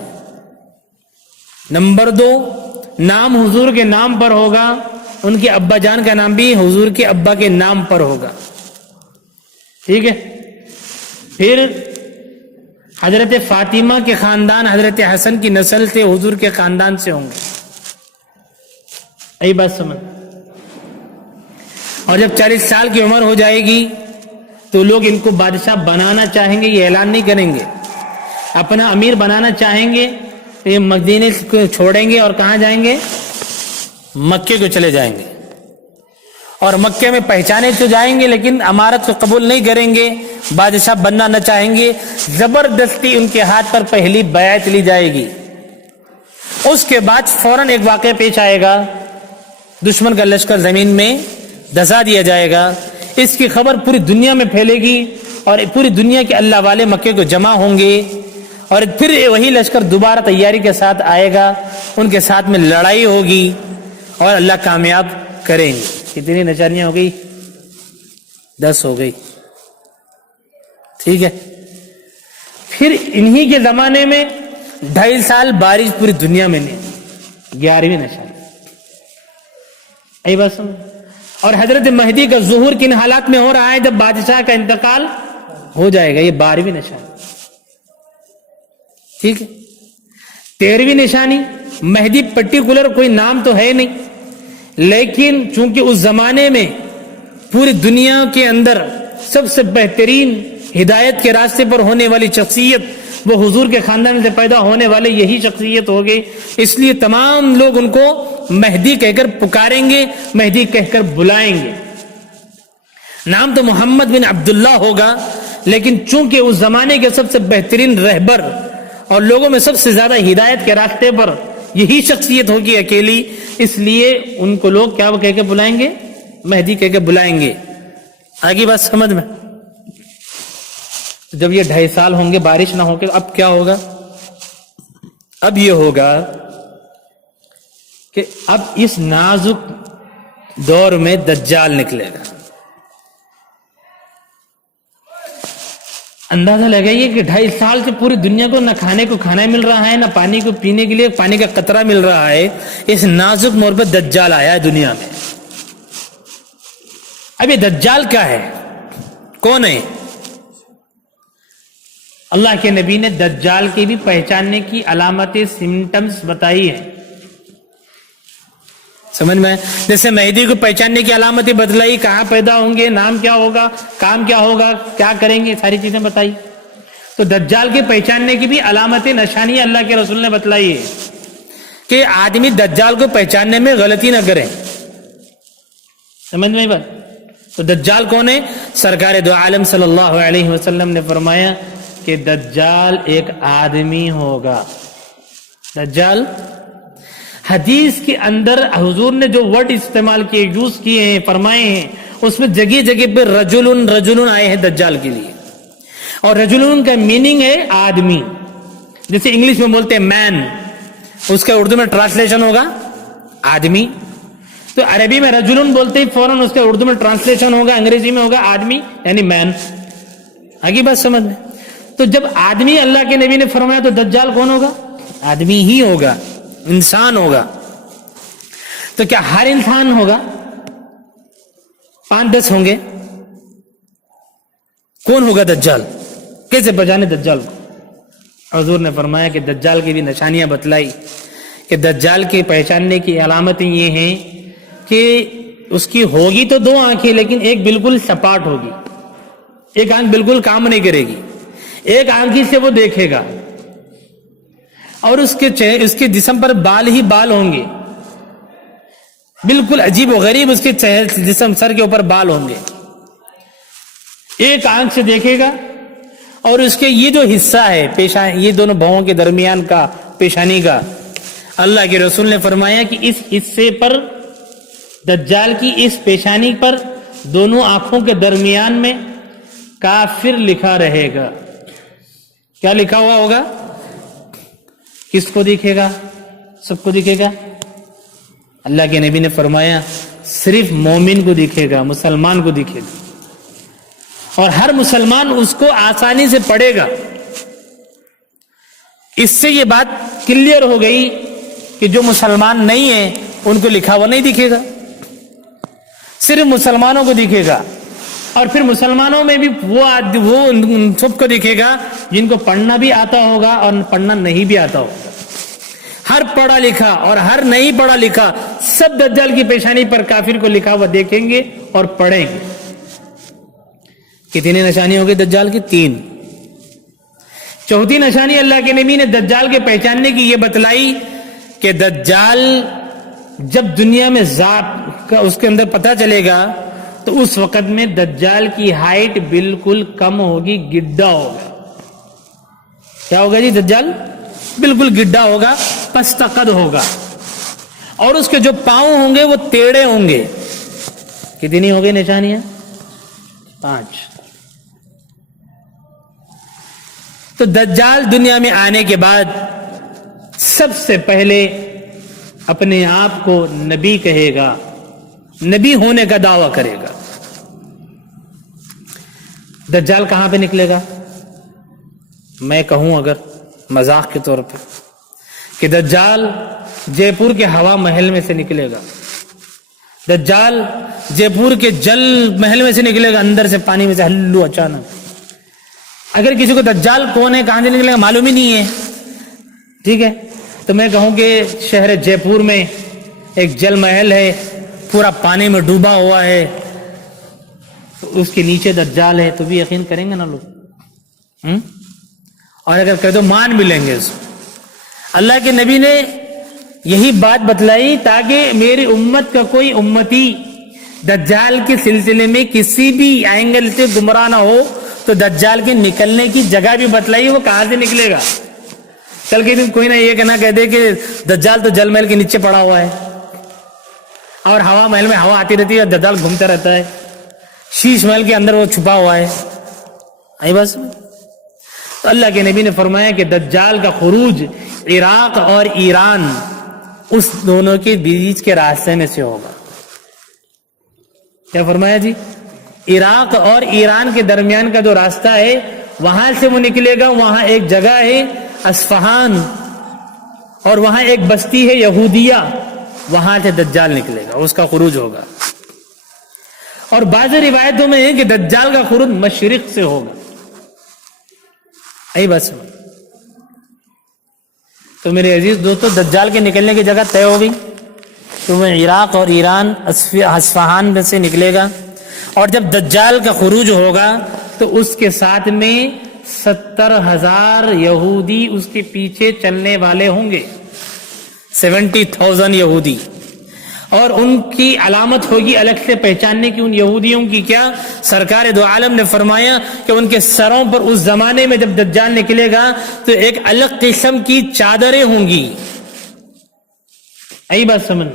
2 نام حضور کے نام پر ہوگا ان کے ابا جان کا نام بھی حضور کے ابا کے نام پر ہوگا. ٹھیک ہے. پھر حضرت فاطمہ کے خاندان حضرت حسن کی نسل سے حضور کے خاندان سے ہوں گے. یہی بات سمجھ. اور جب 40 سال کی عمر ہو جائے گی تو لوگ ان کو بادشاہ بنانا چاہیں گے, یہ اعلان نہیں کریں گے. اپنا امیر بنانا چاہیں گے تو یہ مدینے کو چھوڑیں گے اور کہاں جائیں گے؟ مکے کو چلے جائیں گے. اور مکے میں پہچانے تو جائیں گے لیکن امارت کو قبول نہیں کریں گے, بادشاہ بننا نہ چاہیں گے. زبردستی ان کے ہاتھ پر پہلی بیعت لی جائے گی. اس کے بعد فوراً ایک واقعہ پیش آئے گا, دشمن کا لشکر زمین میں دھسا دیا جائے گا. اس کی خبر پوری دنیا میں پھیلے گی اور پوری دنیا کے اللہ والے مکے کو جمع ہوں گے, اور پھر وہی لشکر دوبارہ تیاری کے ساتھ آئے گا. ان کے ساتھ میں لڑائی ہوگی اور اللہ کامیاب کریں گے. کتنی نشانیاں ہو گئی؟ 10 ہو گئی. ٹھیک ہے. پھر انہی کے زمانے میں 2.5 سال بارش پوری دنیا میں نہیں. 11ویں نشانی. بات سمجھ. اور حضرت مہدی کا ظہور کن حالات میں ہو رہا ہے؟ جب بادشاہ کا انتقال ہو جائے گا. یہ 12ویں نشانی. ٹھیک ہے. 13ویں نشانی, مہدی پرٹیکولر کوئی نام تو ہے نہیں, لیکن چونکہ اس زمانے میں پوری دنیا کے اندر سب سے بہترین ہدایت کے راستے پر ہونے والی شخصیت وہ حضور کے خاندان سے پیدا ہونے والے یہی شخصیت ہوگی, اس لیے تمام لوگ ان کو مہدی کہہ کر پکاریں گے, مہدی کہہ کر بلائیں گے. نام تو محمد بن عبداللہ ہوگا, لیکن چونکہ اس زمانے کے سب سے بہترین رہبر اور لوگوں میں سب سے زیادہ ہدایت کے راستے پر یہی شخصیت ہوگی اکیلی, اس لیے ان کو لوگ کیا کہہ کے بلائیں گے؟ مہدی کہہ کے بلائیں گے. آگے بات سمجھ میں. جب یہ 2.5 سال ہوں گے بارش نہ ہوگی, اب کیا ہوگا؟ اب یہ ہوگا کہ اب اس نازک دور میں دجال نکلے گا. اندازہ لگائیے کہ 2.5 سال سے پوری دنیا کو نہ کھانے کو کھانا مل رہا ہے, نہ پانی کو پینے کے لیے پانی کا قطرہ مل رہا ہے. اس نازک موڑ پر دجال آیا ہے دنیا میں. اب یہ دجال کیا ہے؟ کون ہے؟ اللہ کے نبی نے دجال کی بھی پہچاننے کی علامتیں, سمٹمز بتائی ہیں. سمجھ میں؟ جیسے مہدی کو پہچاننے کی علامتیں بتلائی, کہاں پیدا ہوں گے, نام کیا ہوگا, کام کیا ہوگا, کیا کریں گے, ساری چیزیں بتائی. تو دجال کے پہچاننے کی بھی علامتیں, نشانیاں اللہ کے رسول نے بتلائی ہے کہ آدمی دجال کو پہچاننے میں غلطی نہ کرے. سمجھ میں بات؟ تو دجال کون ہے؟ سرکار دو عالم صلی اللہ علیہ وسلم نے فرمایا کہ دجال ایک آدمی ہوگا. دجال حدیث کے اندر حضور نے جو ورڈ استعمال کیے, یوز کیے ہیں, فرمائے ہیں, اس میں جگہ جگہ پہ رجلن آئے ہیں دجال کے لیے. اور رجلن کا میننگ ہے آدمی. جیسے انگلش میں بولتے ہیں مین, اس کا اردو میں ٹرانسلیشن ہوگا آدمی. تو عربی میں رجلن بولتے ہی فوراً اس کا اردو میں ٹرانسلیشن ہوگا, انگریزی میں ہوگا آدمی یعنی مین. آگے بات سمجھ میں. تو جب آدمی اللہ کے نبی نے فرمایا تو دجال کون ہوگا؟ آدمی ہی ہوگا, انسان ہوگا. تو کیا ہر انسان ہوگا؟ 5-10 ہوں گے. کون ہوگا دجال؟ کیسے پہچانے دجال کو؟ حضور نے فرمایا کہ دجال کی بھی نشانیاں بتلائی کہ دجال کے پہچاننے کی علامتیں یہ ہیں کہ اس کی ہوگی تو 2 آنکھیں, لیکن ایک بالکل سپاٹ ہوگی, ایک آنکھ بالکل کام نہیں کرے گی, ایک آنکھ سے وہ دیکھے گا. اور اس کے جسم پر بال ہی بال ہوں گے, بالکل عجیب و غریب اس کے جسم, سر کے اوپر بال ہوں گے. ایک آنکھ سے دیکھے گا, اور اس کے یہ جو حصہ ہے پیشانی, یہ دونوں بھووں کے درمیان کا پیشانی کا, اللہ کے رسول نے فرمایا کہ اس حصے پر, دجال کی اس پیشانی پر, دونوں آنکھوں کے درمیان میں کافر لکھا رہے گا. کیا لکھا ہوا ہوگا؟ کس کو دکھے گا؟ سب کو دکھے گا. اللہ کے نبی نے فرمایا صرف مومن کو دکھے گا, مسلمان کو دکھے گا, اور ہر مسلمان اس کو آسانی سے پڑھے گا. اس سے یہ بات کلیئر ہو گئی کہ جو مسلمان نہیں ہے ان کو لکھا ہوا نہیں دکھے گا. صرف مسلمانوں کو دکھے گا، اور پھر مسلمانوں میں بھی وہ ان سب کو دکھے گا جن کو پڑھنا بھی آتا ہوگا اور پڑھنا نہیں بھی آتا ہوگا. ہر پڑھا لکھا اور ہر نہیں پڑھا لکھا سب دجال کی پیشانی پر کافر کو لکھا ہوا دیکھیں گے اور پڑھیں گے. کتنی نشانی ہوگی دجال کی؟ 3. چوتھی نشانی اللہ کے نبی نے دجال کے پہچاننے کی یہ بتلائی کہ دجال جب دنیا میں ذات کا اس کے اندر پتہ چلے گا تو اس وقت میں دجال کی ہائٹ بالکل کم ہوگی، گڈھا ہوگا. کیا ہوگا جی؟ دجال بالکل گڈھا ہوگا، پست قد ہوگا، اور اس کے جو پاؤں ہوں گے وہ ٹیڑھے ہوں گے. کتنی ہوگی نشانیاں؟ 5. تو دجال دنیا میں آنے کے بعد سب سے پہلے اپنے آپ کو نبی کہے گا، نبی ہونے کا دعویٰ کرے گا. دجال کہاں پہ نکلے گا؟ میں کہوں اگر مذاق کے طور پہ کہ دجال جے پور کے ہوا محل میں سے نکلے گا، دجال جے پور کے جل محل میں سے نکلے گا، اندر سے پانی میں سے ہلو اچانک. اگر کسی کو دجال کون ہے، کہاں سے نکلے گا معلوم ہی نہیں ہے، ٹھیک ہے، تو میں کہوں کہ شہر جے پور میں ایک جل محل ہے، پورا پانی میں ڈوبا ہوا ہے، اس کے نیچے دجال ہے، تو بھی یقین کریں گے نا لوگ؟ اور اگر کہہ دو مان بھی لیں گے اس کو. اللہ کے نبی نے یہی بات بتلائی تاکہ میری امت کا کوئی امتی دجال کے سلسلے میں کسی بھی اینگل سے گمراہ نہ ہو. تو دجال کے نکلنے کی جگہ بھی بتلائی، وہ کہاں سے نکلے گا. کل کے دن کوئی نہ یہ کہنا کہہ دے کہ دجال تو جل محل کے نیچے پڑا ہوا ہے، اور ہوا محل میں ہوا آتی رہتی ہے اور دجال گھومتا رہتا ہے، شیش محل کے اندر وہ چھپا ہوا ہے. آئی بس. تو اللہ کے نبی نے فرمایا کہ دجال کا خروج عراق اور ایران اس دونوں کے بیچ کے راستے میں سے ہوگا. کیا فرمایا جی؟ عراق اور ایران کے درمیان کا جو راستہ ہے وہاں سے وہ نکلے گا. وہاں ایک جگہ ہے اصفہان، اور وہاں ایک بستی ہے یہودیہ، وہاں سے دجال نکلے گا، اس کا خروج ہوگا. اور بعض روایتوں میں ہے کہ دجال کا خروج مشرق سے ہوگا. ای بس. تو میرے عزیز دوستو، دجال کے نکلنے کی جگہ طے ہو گئی. تو وہ عراق اور ایران اصفہان میں سے نکلے گا، اور جب دجال کا خروج ہوگا تو اس کے ساتھ میں 70,000 یہودی اس کے پیچھے چلنے والے ہوں گے. 70,000 یہودی. اور ان کی علامت ہوگی الگ سے پہچاننے کی ان یہودیوں کی. کیا؟ سرکار دو عالم نے فرمایا کہ ان کے سروں پر اس زمانے میں جب دجال نکلے گا تو ایک الگ قسم کی چادریں ہوں گی. ای بات سمجھ،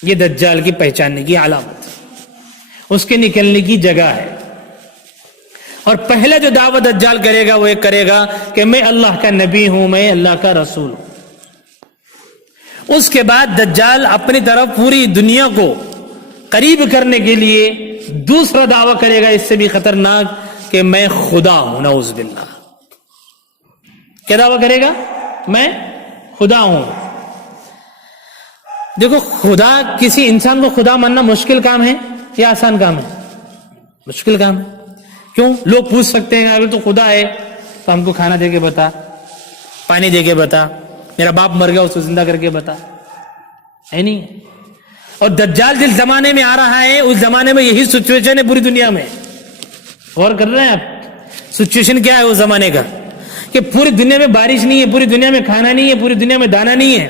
یہ دجال کی پہچاننے کی علامت، اس کے نکلنے کی جگہ ہے. اور پہلا جو دعوت دجال کرے گا وہ ایک کرے گا کہ میں اللہ کا نبی ہوں، میں اللہ کا رسول ہوں. اس کے بعد دجال اپنی طرف پوری دنیا کو قریب کرنے کے لیے دوسرا دعویٰ کرے گا اس سے بھی خطرناک کہ میں خدا ہوں. نعوذ باللہ. کیا دعویٰ کرے گا؟ میں خدا ہوں. دیکھو، خدا، کسی انسان کو خدا ماننا مشکل کام ہے یا آسان کام ہے؟ مشکل کام ہے. کیوں؟ لوگ پوچھ سکتے ہیں اگر تو خدا ہے تو ہم کو کھانا دے کے بتا، پانی دے کے بتا، میرا باپ مر گیا اس کو زندہ کر کے بتا. ہے نہیں؟ اور دجال جس زمانے میں آ رہا ہے اس زمانے میں یہی سچویشن ہے پوری دنیا میں. غور کر رہے ہیں آپ؟ سچویشن کیا ہے اس زمانے کا کہ پوری دنیا میں بارش نہیں ہے، پوری دنیا میں کھانا نہیں ہے، پوری دنیا میں دانا نہیں ہے،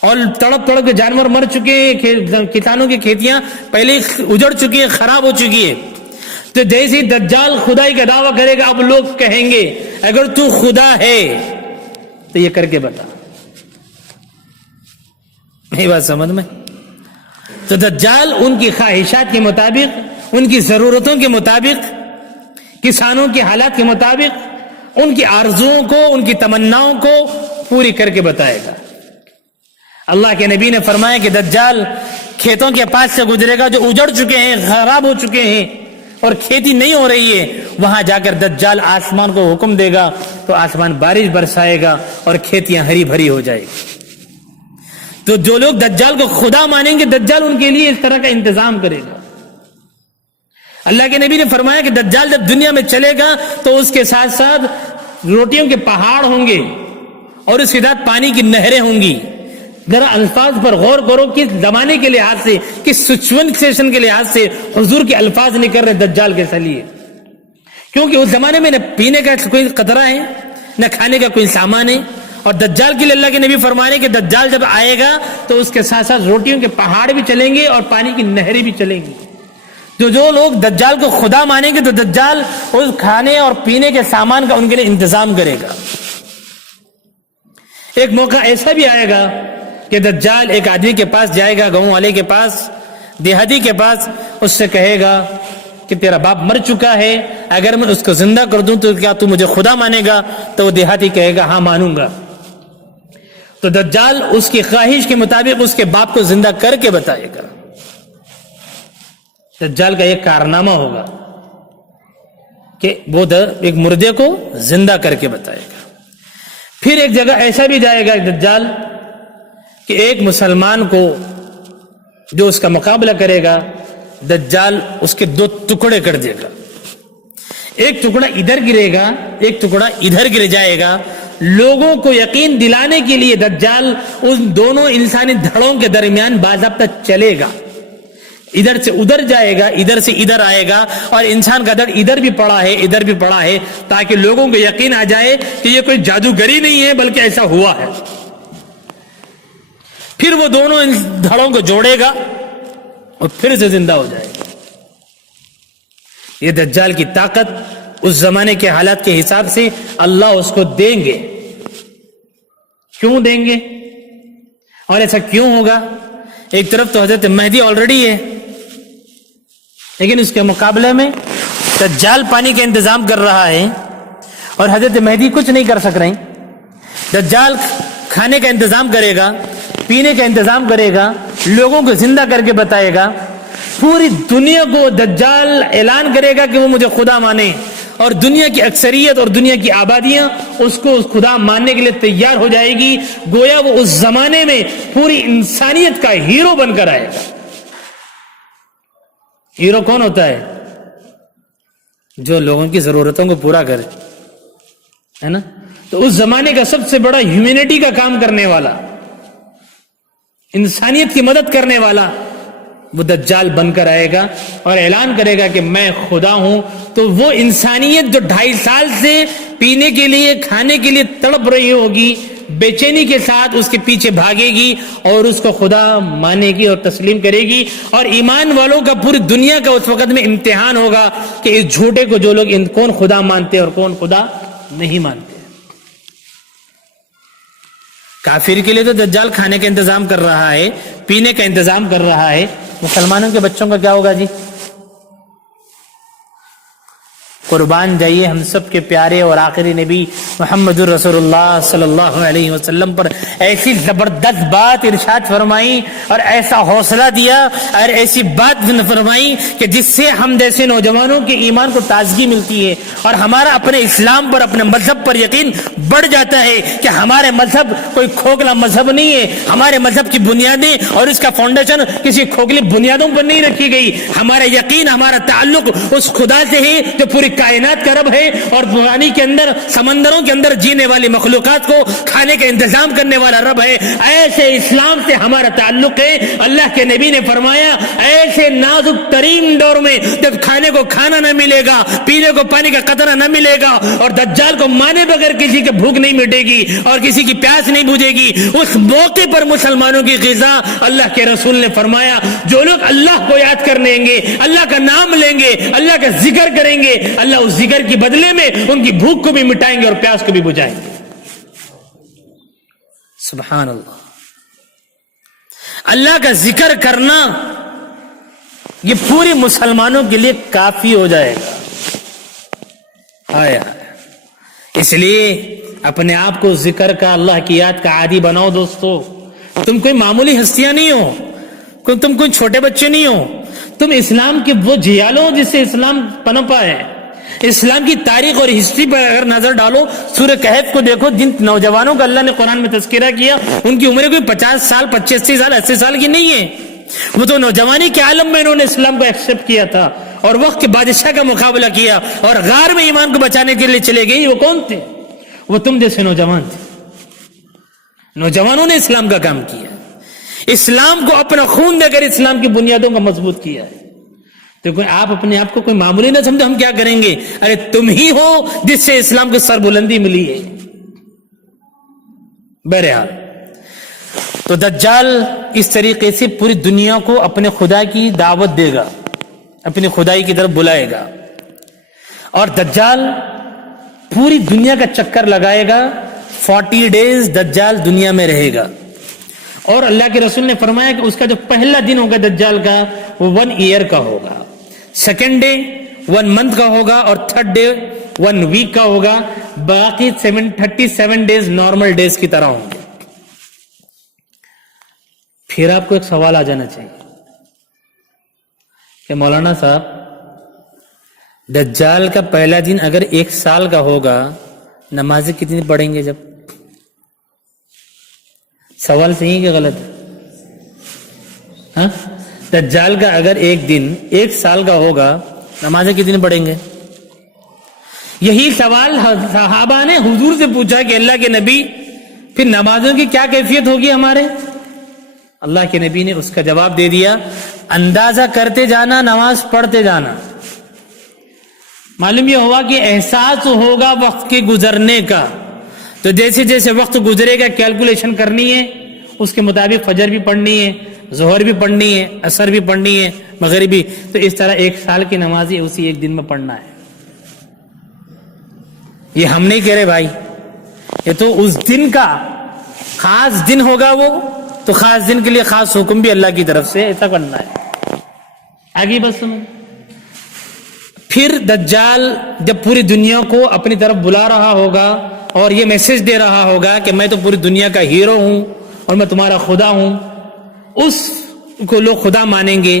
اور تڑپ تڑپ کے جانور مر چکے ہیں، کسانوں کی کھیتیاں پہلے اجڑ چکی ہیں، خراب ہو چکی ہے. تو جیسے دجال خدائی کا دعویٰ کرے گا اب لوگ کہیں گے اگر تو خدا ہے تو یہ کر کے بتا. میری بات سمجھ میں؟ تو دجال ان کی خواہشات کے مطابق، ان کی ضرورتوں کے مطابق، کسانوں کے حالات کے مطابق ان کی آرزوؤں کو، ان کی تمناؤں کو پوری کر کے بتائے گا. اللہ کے نبی نے فرمایا کہ دجال کھیتوں کے پاس سے گزرے گا جو اجڑ چکے ہیں، خراب ہو چکے ہیں اور کھیتی نہیں ہو رہی ہے. وہاں جا کر دجال آسمان کو حکم دے گا تو آسمان بارش برسائے گا اور کھیتیاں ہری بھری ہو جائے گی. تو جو لوگ دجال کو خدا مانیں گے دجال ان کے لیے اس طرح کا انتظام کرے گا. اللہ کے نبی نے فرمایا کہ دجال جب دنیا میں چلے گا تو اس کے ساتھ ساتھ روٹیوں کے پہاڑ ہوں گے اور اس کے ساتھ پانی کی نہریں ہوں گی. ذرا الفاظ پر غور کرو، کس زمانے کے لحاظ سے، کس سچویشن کے لحاظ سے حضور کے الفاظ نہیں کر رہے دجال کے لیے. کیونکہ اس زمانے میں نہ پینے کا کوئی قطرہ ہے نہ کھانے کا کوئی سامان ہے. اور دجال کے لیے اللہ کے نبی فرما رہے کہ دجال جب آئے گا تو اس کے ساتھ ساتھ روٹیوں کے پہاڑ بھی چلیں گے اور پانی کی نہریں بھی چلیں گی. جو لوگ دجال کو خدا مانیں گے تو دجال اس کھانے اور پینے کے سامان کا ان کے لیے انتظام کرے گا. ایک موقع ایسا بھی آئے گا کہ دجال ایک آدمی کے پاس جائے گا، گاؤں والے کے پاس، دیہاتی کے پاس، اس سے کہے گا کہ تیرا باپ مر چکا ہے، اگر میں اس کو زندہ کر دوں تو کیا تو مجھے خدا مانے گا؟ تو وہ دیہاتی کہے گا ہاں مانوں گا. تو دجال اس کی خواہش کے مطابق اس کے باپ کو زندہ کر کے بتائے گا. دجال کا ایک کارنامہ ہوگا کہ وہ ایک مردے کو زندہ کر کے بتائے گا. پھر ایک جگہ ایسا بھی جائے گا دجال کہ ایک مسلمان کو جو اس کا مقابلہ کرے گا دجال اس کے دو ٹکڑے کر دے گا. ایک ٹکڑا ادھر گرے گا، ایک ٹکڑا ادھر گر جائے گا. لوگوں کو یقین دلانے کے لیے دجال ان دونوں انسانی دھڑوں کے درمیان باضابطہ چلے گا. ادھر سے ادھر جائے گا، ادھر سے ادھر آئے گا، اور انسان کا دھڑ ادھر بھی پڑا ہے ادھر بھی پڑا ہے، تاکہ لوگوں کو یقین آ جائے کہ یہ کوئی جادوگری نہیں ہے بلکہ ایسا ہوا ہے. پھر وہ دونوں ان دھڑوں کو جوڑے گا اور پھر سے زندہ ہو جائے گا. یہ دجال کی طاقت اس زمانے کے حالات کے حساب سے اللہ اس کو دیں گے. کیوں دیں گے اور ایسا کیوں ہوگا؟ ایک طرف تو حضرت مہدی آلریڈی ہے، لیکن اس کے مقابلے میں دجال پانی کا انتظام کر رہا ہے اور حضرت مہدی کچھ نہیں کر سک رہے. دجال کھانے کا انتظام کرے گا، پینے کا انتظام کرے گا، لوگوں کو زندہ کر کے بتائے گا. پوری دنیا کو دجال اعلان کرے گا کہ وہ مجھے خدا مانے، اور دنیا کی اکثریت اور دنیا کی آبادیاں اس کو خدا ماننے کے لیے تیار ہو جائے گی. گویا وہ اس زمانے میں پوری انسانیت کا ہیرو بن کر آئے گا. ہیرو کون ہوتا ہے؟ جو لوگوں کی ضرورتوں کو پورا کرے، ہے نا. تو اس زمانے کا سب سے بڑا ہیومینٹی کا کام کرنے والا، انسانیت کی مدد کرنے والا وہ دجال بن کر آئے گا اور اعلان کرے گا کہ میں خدا ہوں. تو وہ انسانیت جو 2.5 سال سے پینے کے لیے کھانے کے لیے تڑپ رہی ہوگی، بے چینی کے ساتھ اس کے پیچھے بھاگے گی اور اس کو خدا مانے گی اور تسلیم کرے گی. اور ایمان والوں کا پوری دنیا کا اس وقت میں امتحان ہوگا کہ اس جھوٹے کو جو لوگ کون خدا مانتے اور کون خدا نہیں مانتے. کافر کے لیے تو دجال کھانے کا انتظام کر رہا ہے، پینے کا انتظام کر رہا ہے. مسلمانوں کے بچوں کا کیا ہوگا جی؟ قربان جائیے ہم سب کے پیارے اور آخری نبی محمد رسول اللہ صلی اللہ علیہ وسلم پر ایسی زبردست بات ارشاد فرمائی اور ایسا حوصلہ دیا اور ایسی بات فرمائی کہ جس سے ہم جیسے نوجوانوں کے ایمان کو تازگی ملتی ہے اور ہمارا اپنے اسلام پر، اپنے مذہب پر یقین بڑھ جاتا ہے کہ ہمارے مذہب کوئی کھوکھلا مذہب نہیں ہے. ہمارے مذہب کی بنیادیں اور اس کا فاؤنڈیشن کسی کھوکھلی بنیادوں پر نہیں رکھی گئی. ہمارا یقین، ہمارا تعلق اس خدا سے ہے جو پوری کائنات کا رب ہے اور پانی کے اندر، سمندروں کے اندر جینے والی مخلوقات کو کھانے کا انتظام کرنے والا رب ہے. ایسے اسلام سے ہمارا تعلق ہے. اللہ کے نبی نے فرمایا ایسے نازک ترین دور میں جب کھانے کو کھانا نہ ملے گا، پینے کو پانی کا قطرہ نہ ملے گا اور دجال کو مانے بغیر کسی کی بھوک نہیں مٹے گی اور کسی کی پیاس نہیں بجھے گی، اس موقع پر مسلمانوں کی غذا اللہ کے رسول نے فرمایا جو لوگ اللہ کو یاد کر لیں گے، اللہ کا نام لیں گے، اللہ کا ذکر کریں گے، اللہ اس ذکر کے بدلے میں ان کی بھوک کو بھی مٹائیں گے اور پیاس کو بھی بجھائیں گے. سبحان اللہ. اللہ کا ذکر کرنا یہ پورے مسلمانوں کے لیے کافی ہو جائے گا. آیا اس لیے اپنے آپ کو ذکر کا، اللہ کی یاد کا عادی بناؤ. دوستو تم کوئی معمولی ہستیاں نہیں ہو، تم کوئی چھوٹے بچے نہیں ہو، تم اسلام کے وہ جیالو جس سے اسلام پنپا ہے. اسلام کی تاریخ اور ہسٹری پر اگر نظر ڈالو، سورہ کہف کو دیکھو، جن نوجوانوں کا اللہ نے قرآن میں تذکرہ کیا ان کی عمریں کوئی 50 سال 85 سال 80 سال کی نہیں ہے. وہ تو نوجوانی کے عالم میں انہوں نے اسلام کو ایکسپٹ کیا تھا اور وقت کے بادشاہ کا مقابلہ کیا اور غار میں ایمان کو بچانے کے لیے چلے گئے. وہ کون تھے؟ وہ تم جیسے نوجوان تھے. نوجوانوں نے اسلام کا کام کیا، اسلام کو اپنا خون دے کر اسلام کی بنیادوں کو مضبوط کیا ہے. تو کوئی آپ اپنے آپ کو کوئی معمولی نہ سمجھو، ہم کیا کریں گے؟ ارے تم ہی ہو جس سے اسلام کو سربلندی ملی ہے. بہرحال تو دجال اس طریقے سے پوری دنیا کو اپنے خدا کی دعوت دے گا، اپنی خدائی کی طرف بلائے گا. اور دجال پوری دنیا کا چکر لگائے گا. 40 ڈیز دجال دنیا میں رہے گا. اور اللہ کے رسول نے فرمایا کہ اس کا جو پہلا دن ہوگا دجال کا وہ 1 ایئر کا ہوگا، سیکنڈ ڈے 1 منتھ کا ہوگا، اور تھرڈ ڈے 1 ویک کا ہوگا. باقی 37 ڈیز نارمل ڈیز کی طرح ہوں گے. پھر آپ کو ایک سوال آ جانا چاہیے کہ مولانا صاحب دجال کا پہلا دن اگر 1 سال کا ہوگا، نمازیں کتنی پڑھیں گے؟ جب سوال صحیح کہ غلط ہے؟ ہاں، دجال کا اگر ایک دن 1 سال کا ہوگا، نمازیں کتنی پڑھیں گے؟ یہی سوال صحابہ نے حضور سے پوچھا کہ اللہ کے نبی پھر نمازوں کی کیا کیفیت ہوگی ہمارے؟ اللہ کے نبی نے اس کا جواب دے دیا، اندازہ کرتے جانا، نماز پڑھتے جانا. معلوم یہ ہوا کہ احساس ہوگا وقت کے گزرنے کا. تو جیسے جیسے وقت گزرے گا کیلکولیشن کرنی ہے، اس کے مطابق فجر بھی پڑھنی ہے، ظہر بھی پڑھنی ہے، عصر بھی پڑھنی ہے، مغرب بھی. تو اس طرح 1 سال کی نماز ہی اسی 1 دن میں پڑھنا ہے. یہ ہم نہیں کہہ رہے بھائی، یہ تو اس دن کا خاص دن ہوگا. وہ تو خاص دن کے لیے خاص حکم بھی اللہ کی طرف سے ایسا کرنا ہے. آگے بس سنو. پھر دجال جب پوری دنیا کو اپنی طرف بلا رہا ہوگا اور یہ میسج دے رہا ہوگا کہ میں تو پوری دنیا کا ہیرو ہوں اور میں تمہارا خدا ہوں، اس کو لوگ خدا مانیں گے.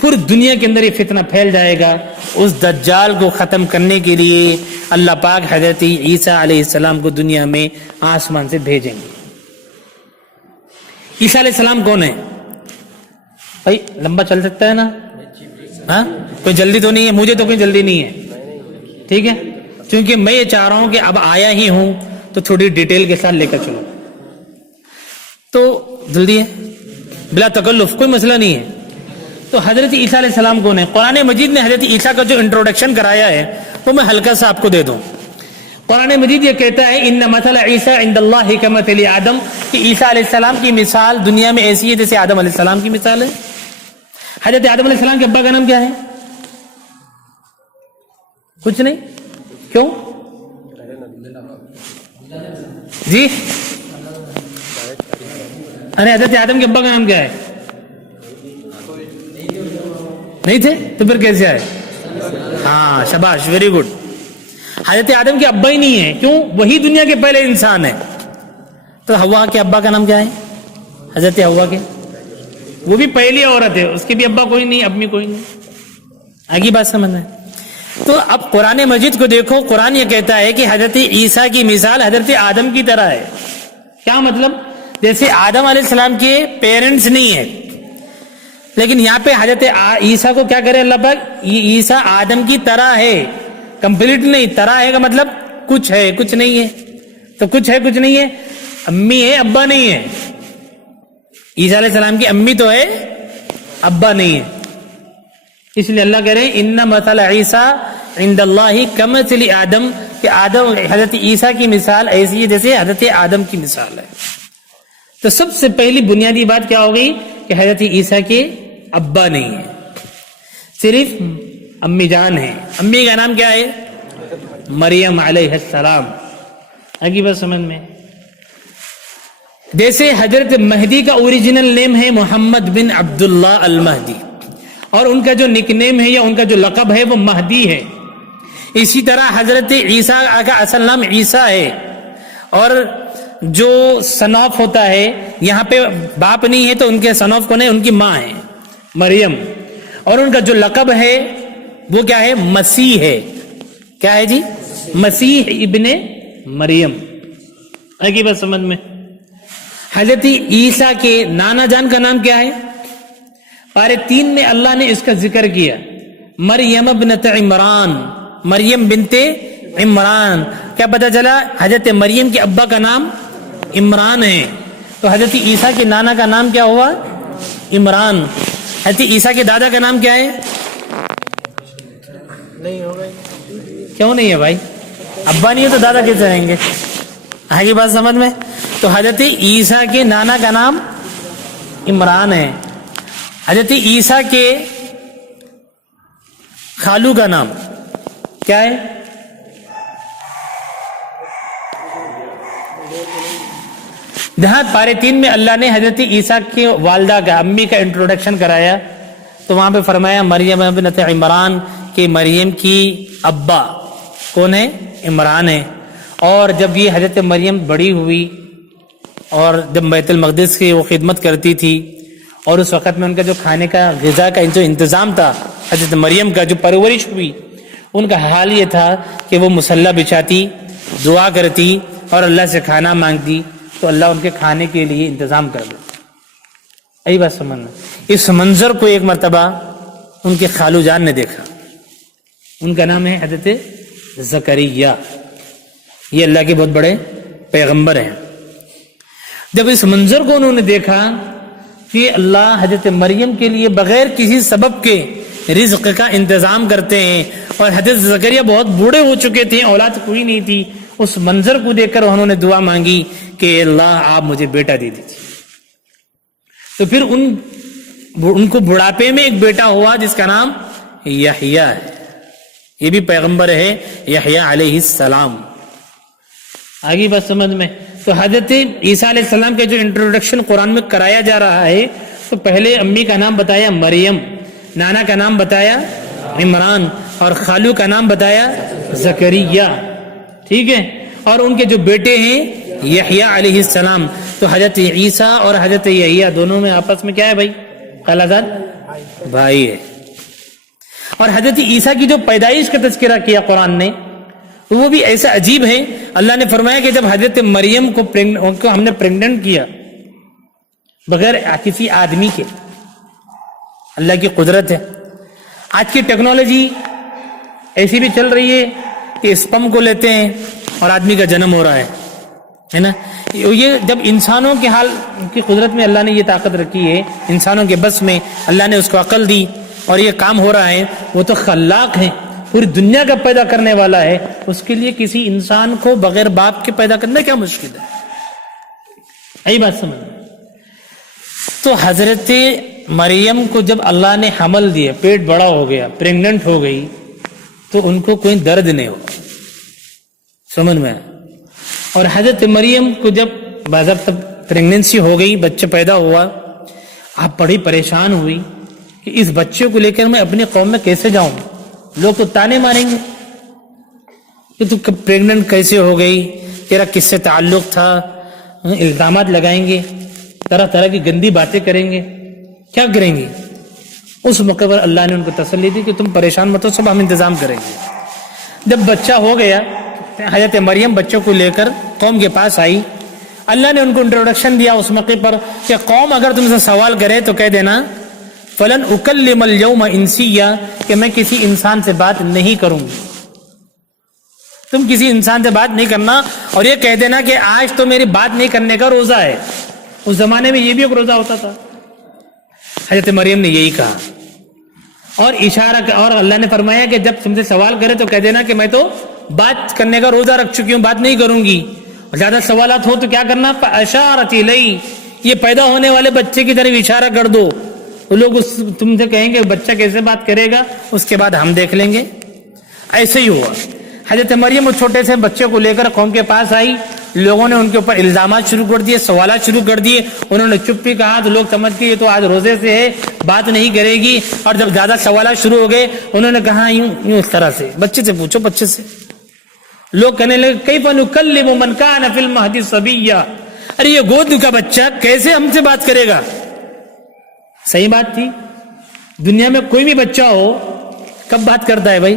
پوری دنیا کے اندر یہ فتنہ پھیل جائے گا. اس دجال کو ختم کرنے کے لیے اللہ پاک حضرت عیسیٰ علیہ السلام کو دنیا میں آسمان سے بھیجیں گے. عیسیٰ علیہ السلام کون ہے بھائی؟ لمبا چل سکتا ہے نا؟ ہاں، کوئی جلدی تو نہیں ہے، مجھے تو کوئی جلدی نہیں ہے، ٹھیک ہے؟ کیونکہ میں یہ چاہ رہا ہوں کہ اب آیا ہی ہوں تو تھوڑی ڈیٹیل کے ساتھ لے کر چلو. تو جلدی ہے، بلا تکلف، کوئی مسئلہ نہیں ہے. تو حضرت عیسیٰ علیہ السلام کون ہے؟ قرآن مجید نے حضرت عیسیٰ کا جو انٹروڈکشن کرایا ہے وہ میں ہلکا سا آپ کو دے دوں. قرآن مجید یہ کہتا ہے ان مثل عیسیٰ عند اللہ کمثل آدم، کہ عیسیٰ علیہ السلام کی مثال دنیا میں ایسی ہے جیسے آدم علیہ السلام کی مثال ہے. حضرت آدم علیہ السلام کے ابا کا نام کیا ہے؟ کچھ نہیں. کیوں جی؟ ارے حضرت آدم کے ابا کا نام کیا ہے؟ نہیں تھے تو پھر کیسے آئے؟ ہاں شاباش، ویری گڈ. حضرت آدم کے ابا ہی نہیں ہے. کیوں؟ وہی دنیا کے پہلے انسان ہے. تو حوا کے ابا کا نام کیا ہے؟ حضرت حوا کے، وہ بھی پہلی عورت ہے، اس کے بھی ابا کوئی نہیں، امی کوئی نہیں. آگے بات سمجھنا ہے. تو اب قرآن مجید کو دیکھو، قرآن یہ کہتا ہے کہ حضرت عیسیٰ کی مثال حضرت آدم کی طرح ہے. کیا مطلب؟ جیسے آدم علیہ السلام کے پیرنٹس نہیں ہیں، لیکن یہاں پہ حضرت عیسیٰ کو کیا کرے اللہ پاک؟ عیسیٰ آدم کی طرح ہے، کمپلیٹ نہیں. طرح ہے کا مطلب کچھ ہے کچھ نہیں ہے. تو کچھ ہے کچھ نہیں ہے، امی ہے ابا نہیں ہے. عیسیٰ علیہ السلام کی امی تو ہے، ابا نہیں ہے. اس لیے اللہ کہہ رہے ہیں ان مثل عیسیٰ عند اللہ کمثل آدم، کہ آدم حضرت عیسیٰ کی مثال ایسی ہے جیسے حضرت آدم کی مثال ہے. تو سب سے پہلی بنیادی بات کیا ہو گئی کہ حضرت عیسیٰ کے ابا نہیں ہے، صرف امی جان ہے. امی کا نام کیا ہے؟ مریم علیہ السلام. آگے بات سمجھ میں. جیسے حضرت مہدی کا اوریجنل نیم ہے محمد بن عبداللہ المہدی، اور ان کا جو نک نیم ہے یا ان کا جو لقب ہے وہ مہدی ہے. اسی طرح حضرت عیسیٰ کا اصل نام عیسیٰ ہے، اور جو سن آف ہوتا ہے، یہاں پہ باپ نہیں ہے تو ان کے سن آف کون ہے؟ ان کی ماں ہے مریم. اور ان کا جو لقب ہے وہ کیا ہے؟ مسیح ہے. کیا ہے جی؟ مسیح ابن مریم. آگے بات سمجھ میں. حضرت عیسیٰ کے نانا جان کا نام کیا ہے؟ پارے 3 میں اللہ نے اس کا ذکر کیا، مریم ابنت عمران، مریم بنت عمران. کیا پتہ چلا؟ حضرت مریم کے ابا کا نام عمران ہے، تو حضرت عیسیٰ کے نانا کا نام کیا ہوا؟ عمران. حضرت عیسیٰ کے دادا کا نام کیا ہے؟ نہیں ہوگا. کیوں نہیں ہے بھائی؟ ابا نہیں ہے تو دادا کیسے رہیں گے؟ آگے بات سمجھ میں. تو حضرت عیسیٰ کے نانا کا نام عمران ہے. حضرت عیسیٰ کے خالو کا نام کیا ہے؟ جہاں پارے 3 میں اللہ نے حضرت عیسیٰ کے والدہ کا، امی کا انٹروڈکشن کرایا، تو وہاں پہ فرمایا مریم ابنت عمران کہ مریم کی ابا کون ہے؟ عمران ہے. اور جب یہ حضرت مریم بڑی ہوئی اور جب بیت المقدس کی وہ خدمت کرتی تھی، اور اس وقت میں ان کا جو کھانے کا، غذا کا جو انتظام تھا، حضرت مریم کا جو پرورش ہوئی، ان کا حال یہ تھا کہ وہ مصلی بچھاتی، دعا کرتی اور اللہ سے کھانا مانگتی، تو اللہ ان کے کھانے کے لیے انتظام کر دیتا. یہی بات سمجھنا. اس منظر کو ایک مرتبہ ان کے خالو جان نے دیکھا. ان کا نام ہے حضرت زکریا. یہ اللہ کے بہت بڑے پیغمبر ہیں. جب اس منظر کو انہوں نے دیکھا کہ اللہ حضرت مریم کے لیے بغیر کسی سبب کے رزق کا انتظام کرتے ہیں، اور حضرت زکریا بہت بوڑھے ہو چکے تھے، اولاد کوئی نہیں تھی، اس منظر کو دیکھ کر انہوں نے دعا مانگی کہ اللہ آپ مجھے بیٹا دے دیجیے. تو پھر ان کو بڑھاپے میں ایک بیٹا ہوا جس کا نام یحییٰ ہے. یہ بھی پیغمبر ہے، یحییٰ علیہ السلام. آگے بات سمجھ میں. تو حضرت عیسیٰ علیہ السلام کے جو انٹروڈکشن قرآن میں کرایا جا رہا ہے، تو پہلے امی کا نام بتایا مریم، نانا کا نام بتایا عمران، اور خالو کا نام بتایا زکریا. ٹھیک ہے. اور ان کے جو بیٹے ہیں یحییٰ علیہ السلام. تو حضرت عیسیٰ اور حضرت یحییٰ دونوں میں آپس میں کیا ہے بھائی؟ خالازاد بھائی ہے. اور حضرت عیسیٰ کی جو پیدائش کا تذکرہ کیا قرآن نے، تو وہ بھی ایسا عجیب ہے. اللہ نے فرمایا کہ جب حضرت مریم کو ہم نے پریگننٹ کیا بغیر کسی آدمی کے، اللہ کی قدرت ہے. آج کی ٹیکنالوجی ایسی بھی چل رہی ہے کہ اسپم کو لیتے ہیں اور آدمی کا جنم ہو رہا ہے نا. یہ جب انسانوں کے حال کی قدرت میں اللہ نے یہ طاقت رکھی ہے، انسانوں کے بس میں اللہ نے اس کو عقل دی اور یہ کام ہو رہا ہے. وہ تو خلاق ہے، پوری دنیا کا پیدا کرنے والا ہے. اس کے لیے کسی انسان کو بغیر باپ کے پیدا کرنا کیا مشکل ہے؟ یہی بات سمجھ. تو حضرت مریم کو جب اللہ نے حمل دیا، پیٹ بڑا ہو گیا، پریگننٹ ہو گئی، تو ان کو کوئی درد نہیں ہو. سمجھ میں. اور حضرت مریم کو جب باضابطہ پریگننسی ہو گئی، بچہ پیدا ہوا، آپ بڑی پریشان ہوئی کہ اس بچے کو لے کر میں اپنی قوم میں کیسے جاؤں؟ لوگ تو تانے ماریں گے کہ تو پریگننٹ کیسے ہو گئی، تیرا کس سے تعلق تھا، الزامات لگائیں گے، طرح طرح کی گندی باتیں کریں گے. کیا کریں گے؟ اس موقع پر اللہ نے ان کو تسلی دی کہ تم پریشان مت ہو، سب ہم انتظام کریں گے. جب بچہ ہو گیا، حضرت مریم بچوں کو لے کر قوم کے پاس آئی. اللہ نے ان کو انٹروڈکشن دیا اس موقع پر کہ قوم اگر تم سے سوال کرے تو کہہ دینا فلن اکلم اليوم انسیا، کہ میں کسی انسان سے بات نہیں کروں گی. تم کسی انسان سے بات نہیں کرنا، اور یہ کہہ دینا کہ آج تو میری بات نہیں کرنے کا روزہ ہے. اس زمانے میں یہ بھی ایک روزہ ہوتا تھا. حضرت مریم نے یہی کہا اور اشارہ، اور اللہ نے فرمایا کہ جب تم سے سوال کرے تو کہہ دینا کہ میں تو بات کرنے کا روزہ رکھ چکی ہوں، بات نہیں کروں گی. اور زیادہ سوالات ہو تو کیا کرنا؟ اشارت الی، یہ پیدا ہونے والے بچے کی طرف اشارہ کر دو. وہ لوگ تم سے کہیں گے بچہ کیسے بات کرے گا، اس کے بعد ہم دیکھ لیں گے. ایسے ہی ہوا. حضرت مریم اس چھوٹے سے بچے کو لے کر قوم کے پاس آئی. لوگوں نے ان کے اوپر الزامات شروع کر دیے، سوالات شروع کر دیے. انہوں نے چپ بھی کہا تو لوگ سمجھ کے یہ تو آج روزے سے ہے، بات نہیں کرے گی. اور جب زیادہ سوالات شروع ہو گئے، انہوں نے کہا یوں اس طرح سے، بچے سے پوچھو، بچے سے. لوگ کہنے لگے کیف نکلم من کان فی المہد صبیا، ارے یہ گود کا بچہ کیسے ہم سے بات کرے گا؟ صحیح بات تھی. دنیا میں کوئی بھی بچہ ہو کب بات کرتا ہے بھائی؟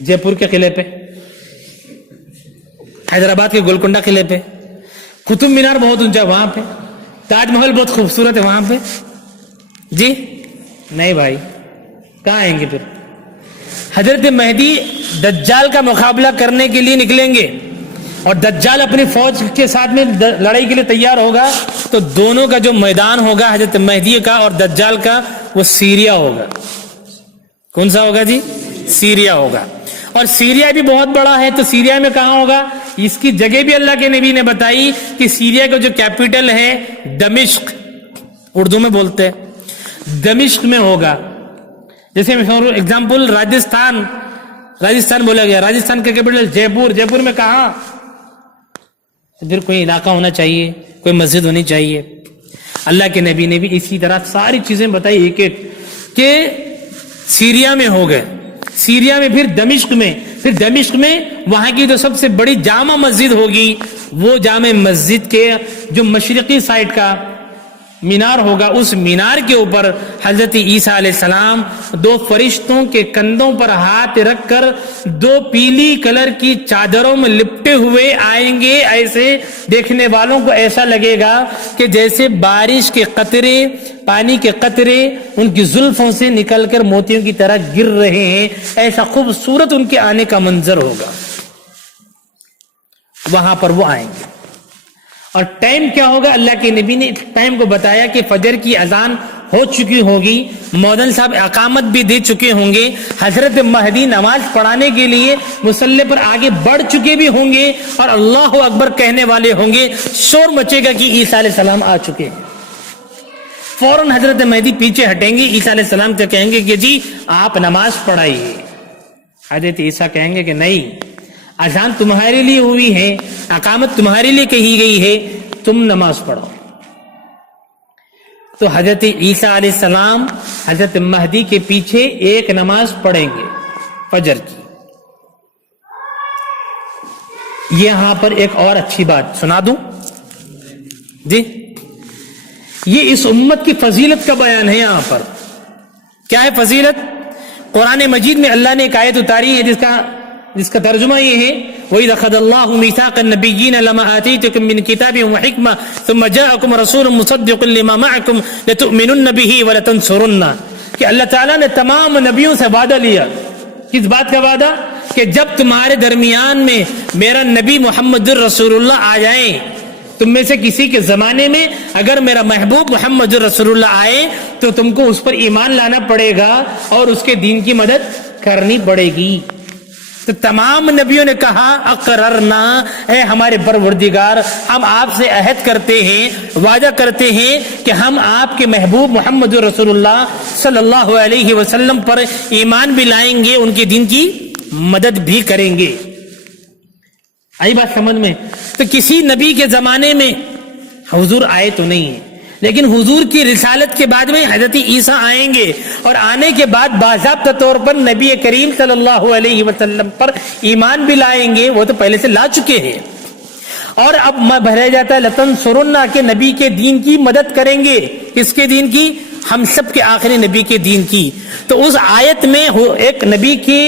جے پور کے قلعے پہ، حیدرآباد کے گولکنڈہ قلعے پہ، قطب مینار بہت اونچا وہاں پہ، تاج محل بہت خوبصورت ہے وہاں پہ؟ جی نہیں بھائی، کہاں آئیں گے پھر؟ حضرت مہدی دجال کا مقابلہ کرنے کے لیے نکلیں گے اور دجال اپنی فوج کے ساتھ میں لڑائی کے لیے تیار ہوگا، تو دونوں کا جو میدان ہوگا حضرت مہدی کا اور دجال کا، وہ سیریا ہوگا۔ کون سا ہوگا جی؟ سیریا ہوگا۔ اور سیریا بھی بہت بڑا ہے، تو سیریا میں کہاں ہوگا؟ اس کی جگہ بھی اللہ کے نبی نے بتائی کہ سیریا کا جو کیپٹل ہے دمشق، اردو میں بولتے ہیں، دمشق میں ہوگا۔ جیسے ایگزامپل راجستھان بولا گیا، راجستھان کا کیپٹل جے پور، جے پور میں کہاں؟ ادھر کوئی علاقہ ہونا چاہیے، کوئی مسجد ہونی چاہیے۔ اللہ کے نبی نے بھی اسی طرح ساری چیزیں بتائی ایک ایک، کہ سیریا میں ہو گئے، سیریا میں، پھر دمشق میں، پھر دمشق میں وہاں کی جو سب سے بڑی جامع مسجد ہوگی، وہ جامع مسجد کے جو مشرقی سائڈ کا مینار ہوگا، اس مینار کے اوپر حضرت عیسیٰ علیہ السلام دو فرشتوں کے کندھوں پر ہاتھ رکھ کر دو پیلی کلر کی چادروں میں لپٹے ہوئے آئیں گے۔ ایسے دیکھنے والوں کو ایسا لگے گا کہ جیسے بارش کے قطرے، پانی کے قطرے ان کی زلفوں سے نکل کر موتیوں کی طرح گر رہے ہیں، ایسا خوبصورت ان کے آنے کا منظر ہوگا۔ وہاں پر وہ آئیں گے، اور ٹائم کیا ہوگا؟ اللہ کے نبی نے ٹائم کو بتایا کہ فجر کی اذان ہو چکی ہوگی، مؤذن صاحب اقامت بھی دے چکے ہوں گے، حضرت مہدی نماز پڑھانے کے لیے مصلی پر آگے بڑھ چکے بھی ہوں گے، اور اللہ اکبر کہنے والے ہوں گے، شور مچے گا کہ عیسیٰ علیہ السلام آ چکے ہیں۔ فوراً حضرت مہدی پیچھے ہٹیں گے، عیسیٰ علیہ السلام سے کہیں گے کہ جی آپ نماز پڑھائیے۔ حضرت عیسیٰ کہیں گے کہ نہیں، اذان تمہارے لیے ہوئی ہے، اقامت تمہارے لیے کہی گئی ہے، تم نماز پڑھو۔ تو حضرت عیسیٰ علیہ السلام حضرت مہدی کے پیچھے ایک نماز پڑھیں گے فجر کی۔ یہاں پر ایک اور اچھی بات سنا دوں جی، یہ اس امت کی فضیلت کا بیان ہے۔ یہاں پر کیا ہے فضیلت؟ قرآن مجید میں اللہ نے ایک آیت اتاری ہے جس کا ترجمہ یہ ہے، وَإِذْ أَخَذَ اللَّهُ مِيثَاقَ النَّبِيِّينَ لَمَا آتَيْتُكُم مِّن كِتَابٍ وَحِكْمَةٍ ثُمَّ جَاءَكُمْ رَسُولٌ مُصَدِّقٌ لِّمَا مَعَكُمْ لَتُؤْمِنُنَّ بِهِ وَلَتَنصُرُنَّهُ، کہ اللہ تعالیٰ نے تمام نبیوں سے وعدہ لیا۔ کس بات کا وعدہ؟ کہ جب تمہارے درمیان میں میرا نبی محمد الرسول اللہ آ جائیں، تم میں سے کسی کے زمانے میں اگر میرا محبوب محمد الرسول اللہ آئے تو تم کو اس پر ایمان لانا پڑے گا اور اس کے دین کی مدد کرنی پڑے گی۔ تو تمام نبیوں نے کہا اقررنا، اے ہمارے پروردگار، ہم آپ سے عہد کرتے ہیں، وعدہ کرتے ہیں کہ ہم آپ کے محبوب محمد رسول اللہ صلی اللہ علیہ وسلم پر ایمان بھی لائیں گے، ان کے دین کی مدد بھی کریں گے۔ آئی بات سمجھ میں؟ تو کسی نبی کے زمانے میں حضور آئے تو نہیں ہے، لیکن حضور کی رسالت کے بعد میں حضرت عیسیٰ آئیں گے، اور آنے کے بعد باضابطہ طور پر نبی کریم صلی اللہ علیہ وسلم پر ایمان بھی لائیں گے، وہ تو پہلے سے لا چکے ہیں۔ اور اب بھرا جاتا ہے لتنصرنہ، کہ نبی کے دین کی مدد کریں گے۔ کس کے دین کی؟ ہم سب کے آخری نبی کے دین کی۔ تو اس آیت میں ایک نبی کی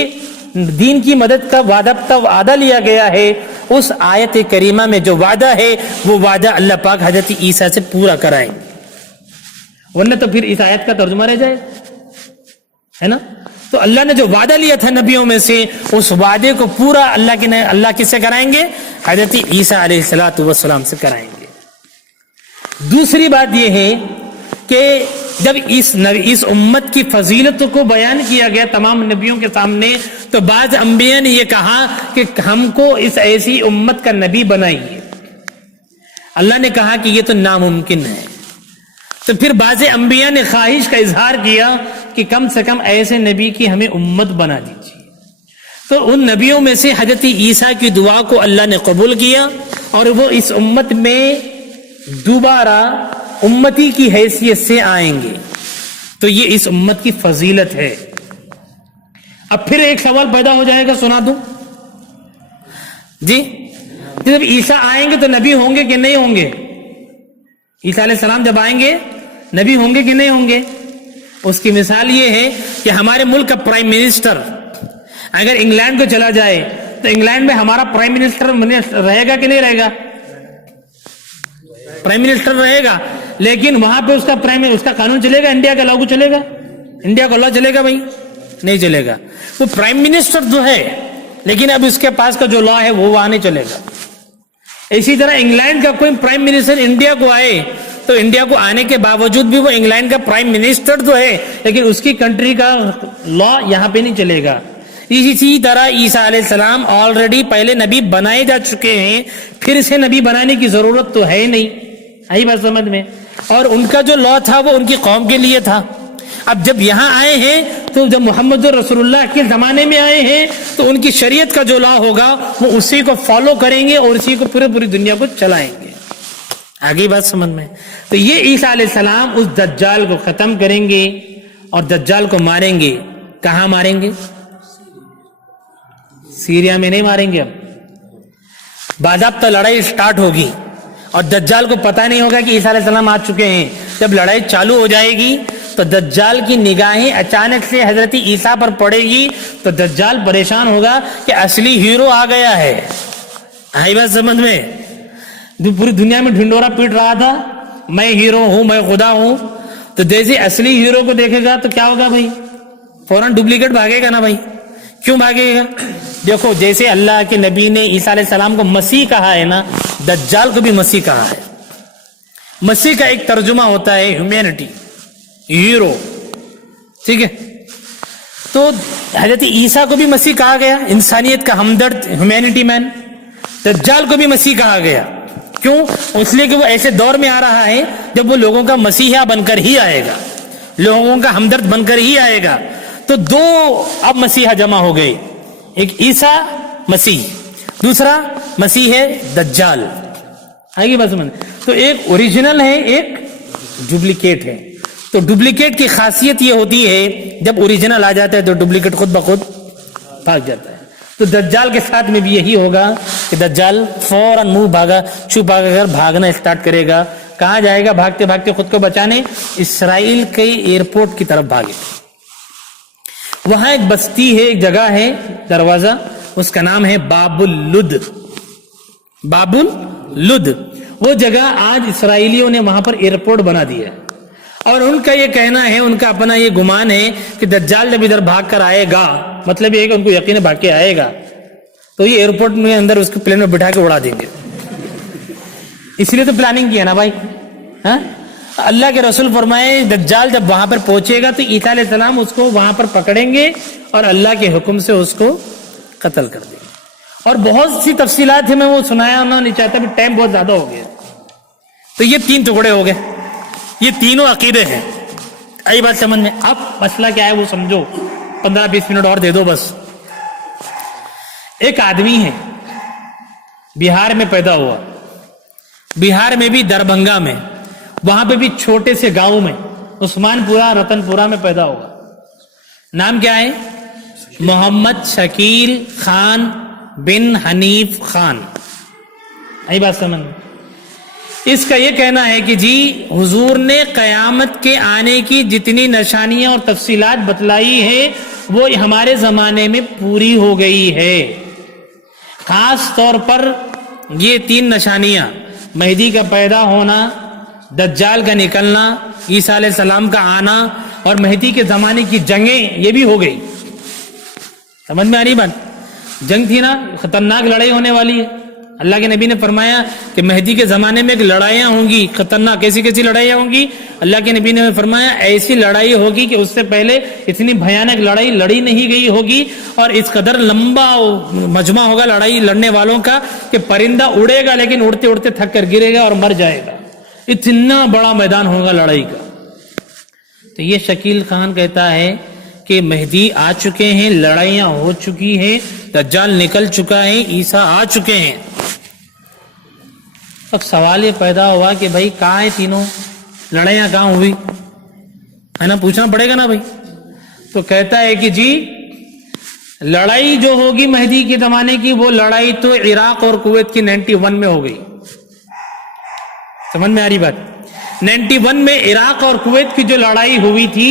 دین کی مدد کا وعدہ لیا گیا ہے۔ اس آیت کریمہ میں جو وعدہ ہے وہ وعدہ اللہ پاک حضرت عیسیٰ سے پورا کرائیں گے، ورنہ تو پھر اس آیت کا ترجمہ رہ جائے، ہے نا؟ تو اللہ نے جو وعدہ لیا تھا نبیوں میں سے، اس وعدے کو پورا اللہ کس سے کرائیں گے؟ حضرت عیسیٰ علیہ السلام سے کرائیں گے۔ دوسری بات یہ ہے کہ جب اس امت کی فضیلت کو بیان کیا گیا تمام نبیوں کے سامنے، تو بعض انبیاء نے یہ کہا کہ ہم کو اس ایسی امت کا نبی بنائیے۔ اللہ نے کہا کہ یہ تو ناممکن ہے۔ تو پھر بعض انبیاء نے خواہش کا اظہار کیا کہ کم سے کم ایسے نبی کی ہمیں امت بنا دیجیے۔ تو ان نبیوں میں سے حضرت عیسیٰ کی دعا کو اللہ نے قبول کیا، اور وہ اس امت میں دوبارہ امتی کی حیثیت سے آئیں گے۔ تو یہ اس امت کی فضیلت ہے۔ اب پھر ایک سوال پیدا ہو جائے گا، سنا دوں جی، جب عیسیٰ آئیں گے تو نبی ہوں گے کہ نہیں ہوں گے؟ عیسیٰ علیہ السلام جب آئیں گے نبی ہوں گے کہ نہیں ہوں گے؟ اس کی مثال یہ ہے کہ ہمارے ملک کا پرائم منسٹر اگر انگلینڈ کو چلا جائے تو انگلینڈ میں ہمارا پرائم منسٹر رہے گا کہ نہیں رہے گا؟ پرائم منسٹر رہے گا، لیکن وہاں پہ اس کا قانون چلے گا، انڈیا کا لاگو چلے گا؟ انڈیا کا لا چلے گا بھائی؟ نہیں چلے گا. وہ پرائم منسٹر جو ہے، لیکن اب اس کے پاس کا جو لا ہے وہ وہاں نہیں چلے گا. اسی طرح انگلینڈ کا کوئی پرائم منسٹر انڈیا کو آئے تو انڈیا کو آنے کے باوجود بھی وہ انگلینڈ کا پرائم منسٹر جو ہے، لیکن اس کی کنٹری کا لا یہاں پہ نہیں چلے گا. اسی طرح عیسیٰ علیہ السلام آلریڈی پہلے نبی بنائے جا چکے ہیں، پھر سے نبی بنانے کی ضرورت تو ہے نہیں. آئی بات سمجھ میں؟ اور ان کا جو لا تھا وہ ان کی قوم کے لیے تھا. اب جب یہاں آئے ہیں تو جب محمد رسول اللہ کے زمانے میں آئے ہیں تو ان کی شریعت کا جو لا ہوگا وہ اسی کو فالو کریں گے اور اسی کو پوری دنیا کو چلائیں گے. آگے بات سمجھ میں؟ تو یہ عیسیٰ علیہ السلام اس دجال کو ختم کریں گے اور دجال کو ماریں گے. کہاں ماریں گے؟ سیریا میں نہیں ماریں گے. اب باضابطہ لڑائی سٹارٹ ہوگی اور دجال کو پتہ نہیں ہوگا کہ عیسیٰ علیہ السلام آ چکے ہیں. جب لڑائی چالو ہو جائے گی تو دجال کی نگاہیں اچانک سے حضرت عیسیٰ پر پڑے گی تو دجال پریشان ہوگا کہ اصلی ہیرو آ گیا ہے. آئی بات سمجھ میں؟ جو پوری دنیا میں ڈھنڈورا پیٹ رہا تھا میں ہیرو ہوں، میں خدا ہوں، تو جیسے اصلی ہیرو کو دیکھے گا تو کیا ہوگا بھائی؟ فوراً ڈپلیکیٹ بھاگے گا نا بھائی. کیوں بھاگے گا؟ دیکھو جیسے اللہ کے نبی نے عیسیٰ علیہ السلام کو مسیح کہا ہے نا، دجال کو بھی مسیح کہا ہے. مسیح کا ایک ترجمہ ہوتا ہے ہیومینٹی، ہیرو. ٹھیک ہے، تو حضرت عیسیٰ کو بھی مسیح کہا گیا، انسانیت کا ہمدرد، ہیومینٹی مین. دجال کو بھی مسیح کہا گیا. کیوں؟ اس لیے کہ وہ ایسے دور میں آ رہا ہے جب وہ لوگوں کا مسیحا بن کر ہی آئے گا، لوگوں کا ہمدرد بن کر ہی آئے گا. تو دو اب مسیحا جمع ہو گئے، ایک عیسیٰ مسیح، دوسرا مسیح ہے دجال. آگے بات سمجھ؟ تو ایک اوریجنل ہے، ایک ڈپلیکیٹ ہے. تو ڈپلیکیٹ کی خاصیت یہ ہوتی ہے جب اوریجنل آ جاتا ہے تو ڈپلیکیٹ خود بخود بھاگ جاتا ہے. تو دجال کے ساتھ میں بھی یہی ہوگا کہ دجال فوراً منہ بھاگا چھپا کر بھاگنا اسٹارٹ کرے گا. کہاں جائے گا بھاگتے بھاگتے خود کو بچانے؟ اسرائیل کے ایئرپورٹ کی طرف بھاگے. وہاں ایک بستی ہے، ایک جگہ ہے، دروازہ، اس کا نام ہے باب اللد. باب اللد وہ جگہ آج اسرائیلیوں نے وہاں پر ایئرپورٹ بنا دیا ہے. اور ان کا یہ کہنا ہے، ان کا اپنا یہ گمان ہے کہ دجال جب ادھر بھاگ کر آئے گا، مطلب یہ ہے کہ ان کو یقین بھاگ کے آئے گا تو یہ ایئرپورٹ میں اندر اس کے پلین میں بٹھا کے اڑا دیں گے. اس لیے تو پلاننگ کیا نا بھائی. ہاں، اللہ کے رسول فرمائے دجال جب وہاں پر پہنچے گا تو عیسیٰ علیہ السلام اس کو وہاں پر پکڑیں گے اور اللہ کے حکم سے اس کو قتل کر دیں گے. اور بہت سی تفصیلات ہیں، میں وہ سنایا نہیں چاہتا، بھی ٹائم بہت زیادہ ہو گیا. تو یہ 3 ٹکڑے ہو گئے، یہ تینوں عقیدے ہیں. آئی بات سمجھ میں؟ اب مسئلہ کیا ہے وہ سمجھو، 15-20 منٹ اور دے دو بس. ایک آدمی ہے، بہار میں پیدا ہوا، بہار میں بھی دربھنگا میں، وہاں پہ بھی چھوٹے سے گاؤں میں، عثمان پورہ رتن پورہ میں پیدا ہوا. نام کیا ہے؟ محمد شکیل خان بن حنیف خان. آئی بات سمجھ؟ اس کا یہ کہنا ہے کہ جی حضور نے قیامت کے آنے کی جتنی نشانیاں اور تفصیلات بتلائی ہے وہ ہمارے زمانے میں پوری ہو گئی ہے. خاص طور پر یہ 3 نشانیاں، مہدی کا پیدا ہونا، دجال کا نکلنا، عیسیٰ علیہ السلام کا آنا اور مہدی کے زمانے کی جنگیں، یہ بھی ہو گئی. سمجھ میں آ رہی بات؟ جنگ تھی نا، خطرناک لڑائی ہونے والی ہے. اللہ کے نبی نے فرمایا کہ مہدی کے زمانے میں ایک لڑائیاں ہوں گی خطرناک. کیسی لڑائیاں ہوں گی؟ اللہ کے نبی نے فرمایا ایسی لڑائی ہوگی کہ اس سے پہلے اتنی بھیانک لڑائی لڑی نہیں گئی ہوگی، اور اس قدر لمبا مجمع ہوگا لڑائی لڑنے والوں کا کہ پرندہ اڑے گا لیکن اڑتے اڑتے تھک کر گرے گا اور مر جائے گا. اتنا بڑا میدان ہوگا لڑائی کا. تو یہ شکیل خان کہتا ہے کہ مہدی آ چکے ہیں، لڑائیاں ہو چکی ہیں، دجال نکل چکا ہے، عیسیٰ آ چکے ہیں. اب سوال یہ پیدا ہوا کہ بھائی کہاں ہیں تینوں؟ لڑائیاں کہاں ہوئی؟ ہے نا، پوچھنا پڑے گا نا بھائی. تو کہتا ہے کہ جی لڑائی جو ہوگی مہدی کے زمانے کی، وہ لڑائی تو عراق اور کویت کی 91 میں ہو گئی. سمجھ میں آ رہی بات؟ 91 میں عراق اور کویت کی جو لڑائی ہوئی تھی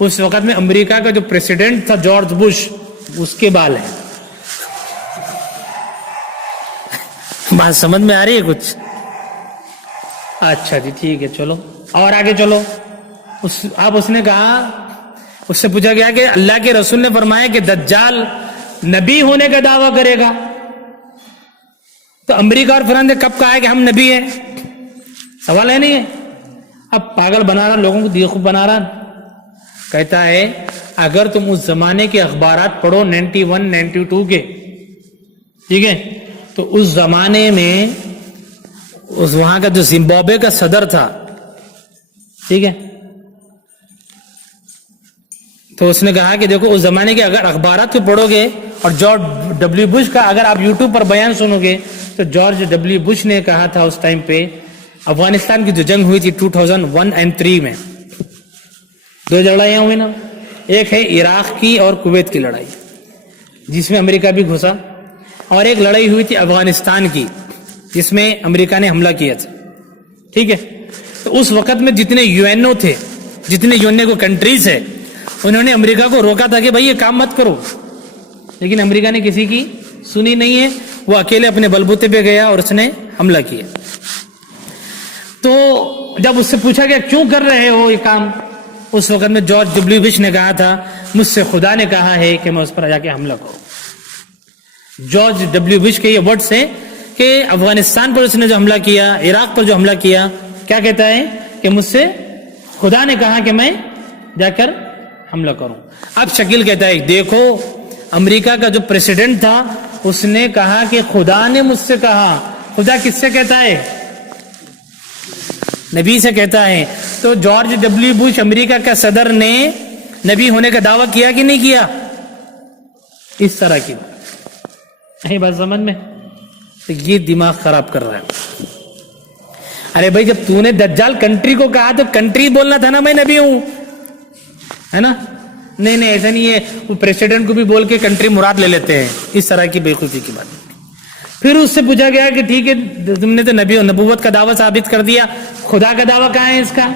اس وقت میں امریکہ کا جو پریسیڈنٹ تھا جارج بش، اس کے بال ہیں. بات سمجھ میں آ رہی ہے کچھ؟ اچھا جی ٹھیک ہے، چلو اور آگے چلو. اس نے کہا، اس سے پوچھا گیا کہ اللہ کے رسول نے فرمایا کہ دجال نبی ہونے کا دعویٰ کرے گا، تو امریکہ اور فرانس نے کب کہا ہے کہ ہم نبی ہیں؟ سوال ہے نہیں ہے؟ اب پاگل بنا رہا، لوگوں کو بیوقوف بنا رہا. کہتا ہے اگر تم اس زمانے کے اخبارات پڑھو 91 92 کے، ٹھیک ہے، تو اس زمانے میں اس وہاں کا جو زمبابوے کا صدر تھا، ٹھیک ہے، تو اس نے کہا کہ دیکھو اس زمانے کے اگر اخبارات کو پڑھو گے اور جارج ڈبلیو بش کا اگر آپ یوٹیوب پر بیان سنو گے تو جارج ڈبلیو بش نے کہا تھا اس ٹائم پہ افغانستان کی جو جنگ ہوئی تھی 2001 اور 3 میں، 2 لڑائیاں ہوئی نا، ایک ہے عراق کی اور کویت کی لڑائی جس میں امریکہ بھی گھسا، اور ایک لڑائی ہوئی تھی افغانستان کی جس میں امریکہ نے حملہ کیا تھا، ٹھیک ہے. تو اس وقت میں جتنے یو این او تھے، جتنے یو این او کنٹریز ہے، انہوں نے امریکہ کو روکا تھا کہ بھائی یہ کام مت کرو، لیکن امریکہ نے کسی کی سنی نہیں ہے، وہ اکیلے اپنے بلبوتے پہ گیا اور اس نے حملہ کیا. تو جب اس سے پوچھا گیا کیوں کر رہے ہو یہ کام، اس وقت میں جارج ڈبلیو بش نے کہا تھا مجھ سے خدا نے کہا ہے کہ میں اس پر جا کے حملہ کروں. جارج ڈبلیو بش کے یہ ورڈز ہیں کہ افغانستان پر اس نے جو حملہ کیا، عراق پر جو حملہ کیا، کیا کہتا ہے کہ مجھ سے خدا نے کہا کہ میں جا کر حملہ کروں. اب شکیل کہتا ہے دیکھو امریکہ کا جو پریسیڈنٹ تھا اس نے کہا کہ خدا نے مجھ سے کہا. خدا کس سے کہتا ہے؟ نبی سے کہتا ہے. تو جارج ڈبلیو بش امریکہ کا صدر نے نبی ہونے کا دعویٰ کیا کہ نہیں کیا؟ اس طرح کی نہیں بات سمجھ میں؟ تو یہ دماغ خراب کر رہا ہے. ارے بھائی جب تو نے دجال کنٹری کو کہا تو کنٹری بولنا تھا نا میں نبی ہوں، ہے نا؟ نہیں ایسا نہیں ہے، وہ پریسیڈنٹ کو بھی بول کے کنٹری مراد لے لیتے ہیں. اس طرح کی بیوقوفی کی بات. پھر اس سے پوچھا گیا کہ ٹھیک ہے تم نے تو نبی نبوت کا دعویٰ ثابت کر دیا، خدا کا دعویٰ کہاں ہے اس کا؟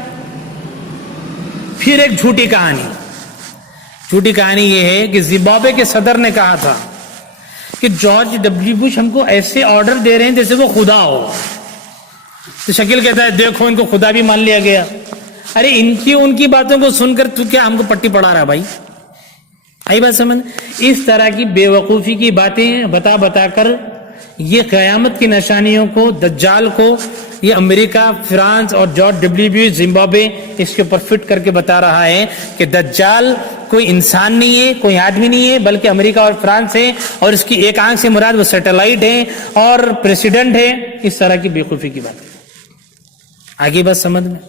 پھر ایک جھوٹی کہانی یہ ہے کہ زمبابوے کے صدر نے کہا تھا کہ جارج ڈبلیو بش ہم کو ایسے آرڈر دے رہے ہیں جیسے وہ خدا ہو. تو شکیل کہتا ہے دیکھو ان کو خدا بھی مان لیا گیا. ارے ان کی باتوں کو سن کر تو کیا ہم کو پٹی پڑھا رہا بھائی؟ آئی بات سمجھ؟ اس طرح کی بے وقوفی کی باتیں بتا کر یہ قیامت کی نشانیوں کو، دجال کو، یہ امریکہ، فرانس اور جارج ڈبلیو بش زمبابوے اس کے اوپر فٹ کر کے بتا رہا ہے کہ دجال کوئی انسان نہیں ہے، کوئی آدمی نہیں ہے، بلکہ امریکہ اور فرانس ہے، اور اس کی ایک آنکھ سے مراد وہ سیٹلائٹ ہے اور پریسیڈنٹ ہے. اس طرح کی بیوقوفی کی بات. آگے بات سمجھ میں؟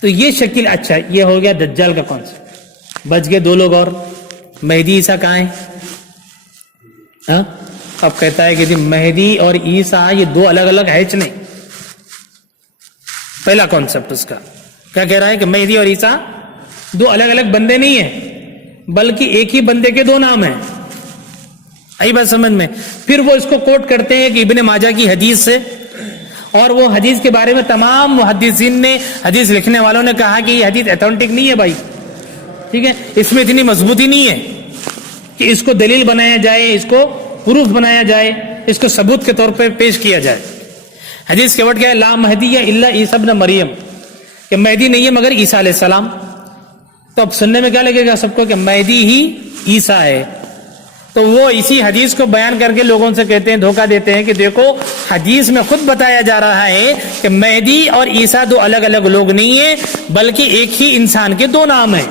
تو یہ شکل. اچھا یہ ہو گیا دجال کا کانسیپٹ. بچ گئے 2 لوگ اور. مہدی عیسیٰ کہاں ہیں؟ اب کہتا ہے کہ جی مہدی اور عیسیٰ یہ 2 الگ الگ ہیچ نہیں. پہلا کانسیپٹ اس کا کیا کہہ رہا ہے کہ مہدی اور عیسیٰ 2 الگ الگ بندے نہیں ہیں، بلکہ ایک ہی بندے کے 2 نام ہیں. آئی بات سمجھ میں؟ پھر وہ اس کو کوٹ کرتے ہیں کہ ابن ماجہ کی حدیث سے، اور وہ حدیث کے بارے میں تمام محدثین نے، حدیث لکھنے والوں نے کہا کہ یہ حدیث ایتھنٹک نہیں ہے بھائی، ٹھیک ہے، اس میں اتنی مضبوطی نہیں ہے کہ اس کو دلیل بنایا جائے، اس کو پروف بنایا جائے، اس کو ثبوت کے طور پر پیش کیا جائے. حدیث کے ورڈ کیا ہے؟ لا مہدی الا عیسی ابن مریم، کہ مہدی نہیں ہے مگر عیسیٰ علیہ السلام. تو اب سننے میں کیا لگے گا سب کو کہ مہدی ہی عیسیٰ ہے. تو وہ اسی حدیث کو بیان کر کے لوگوں سے کہتے ہیں، دھوکہ دیتے ہیں کہ دیکھو حدیث میں خود بتایا جا رہا ہے کہ مہدی اور عیسیٰ 2 الگ الگ لوگ نہیں ہیں، بلکہ ایک ہی انسان کے 2 نام ہیں.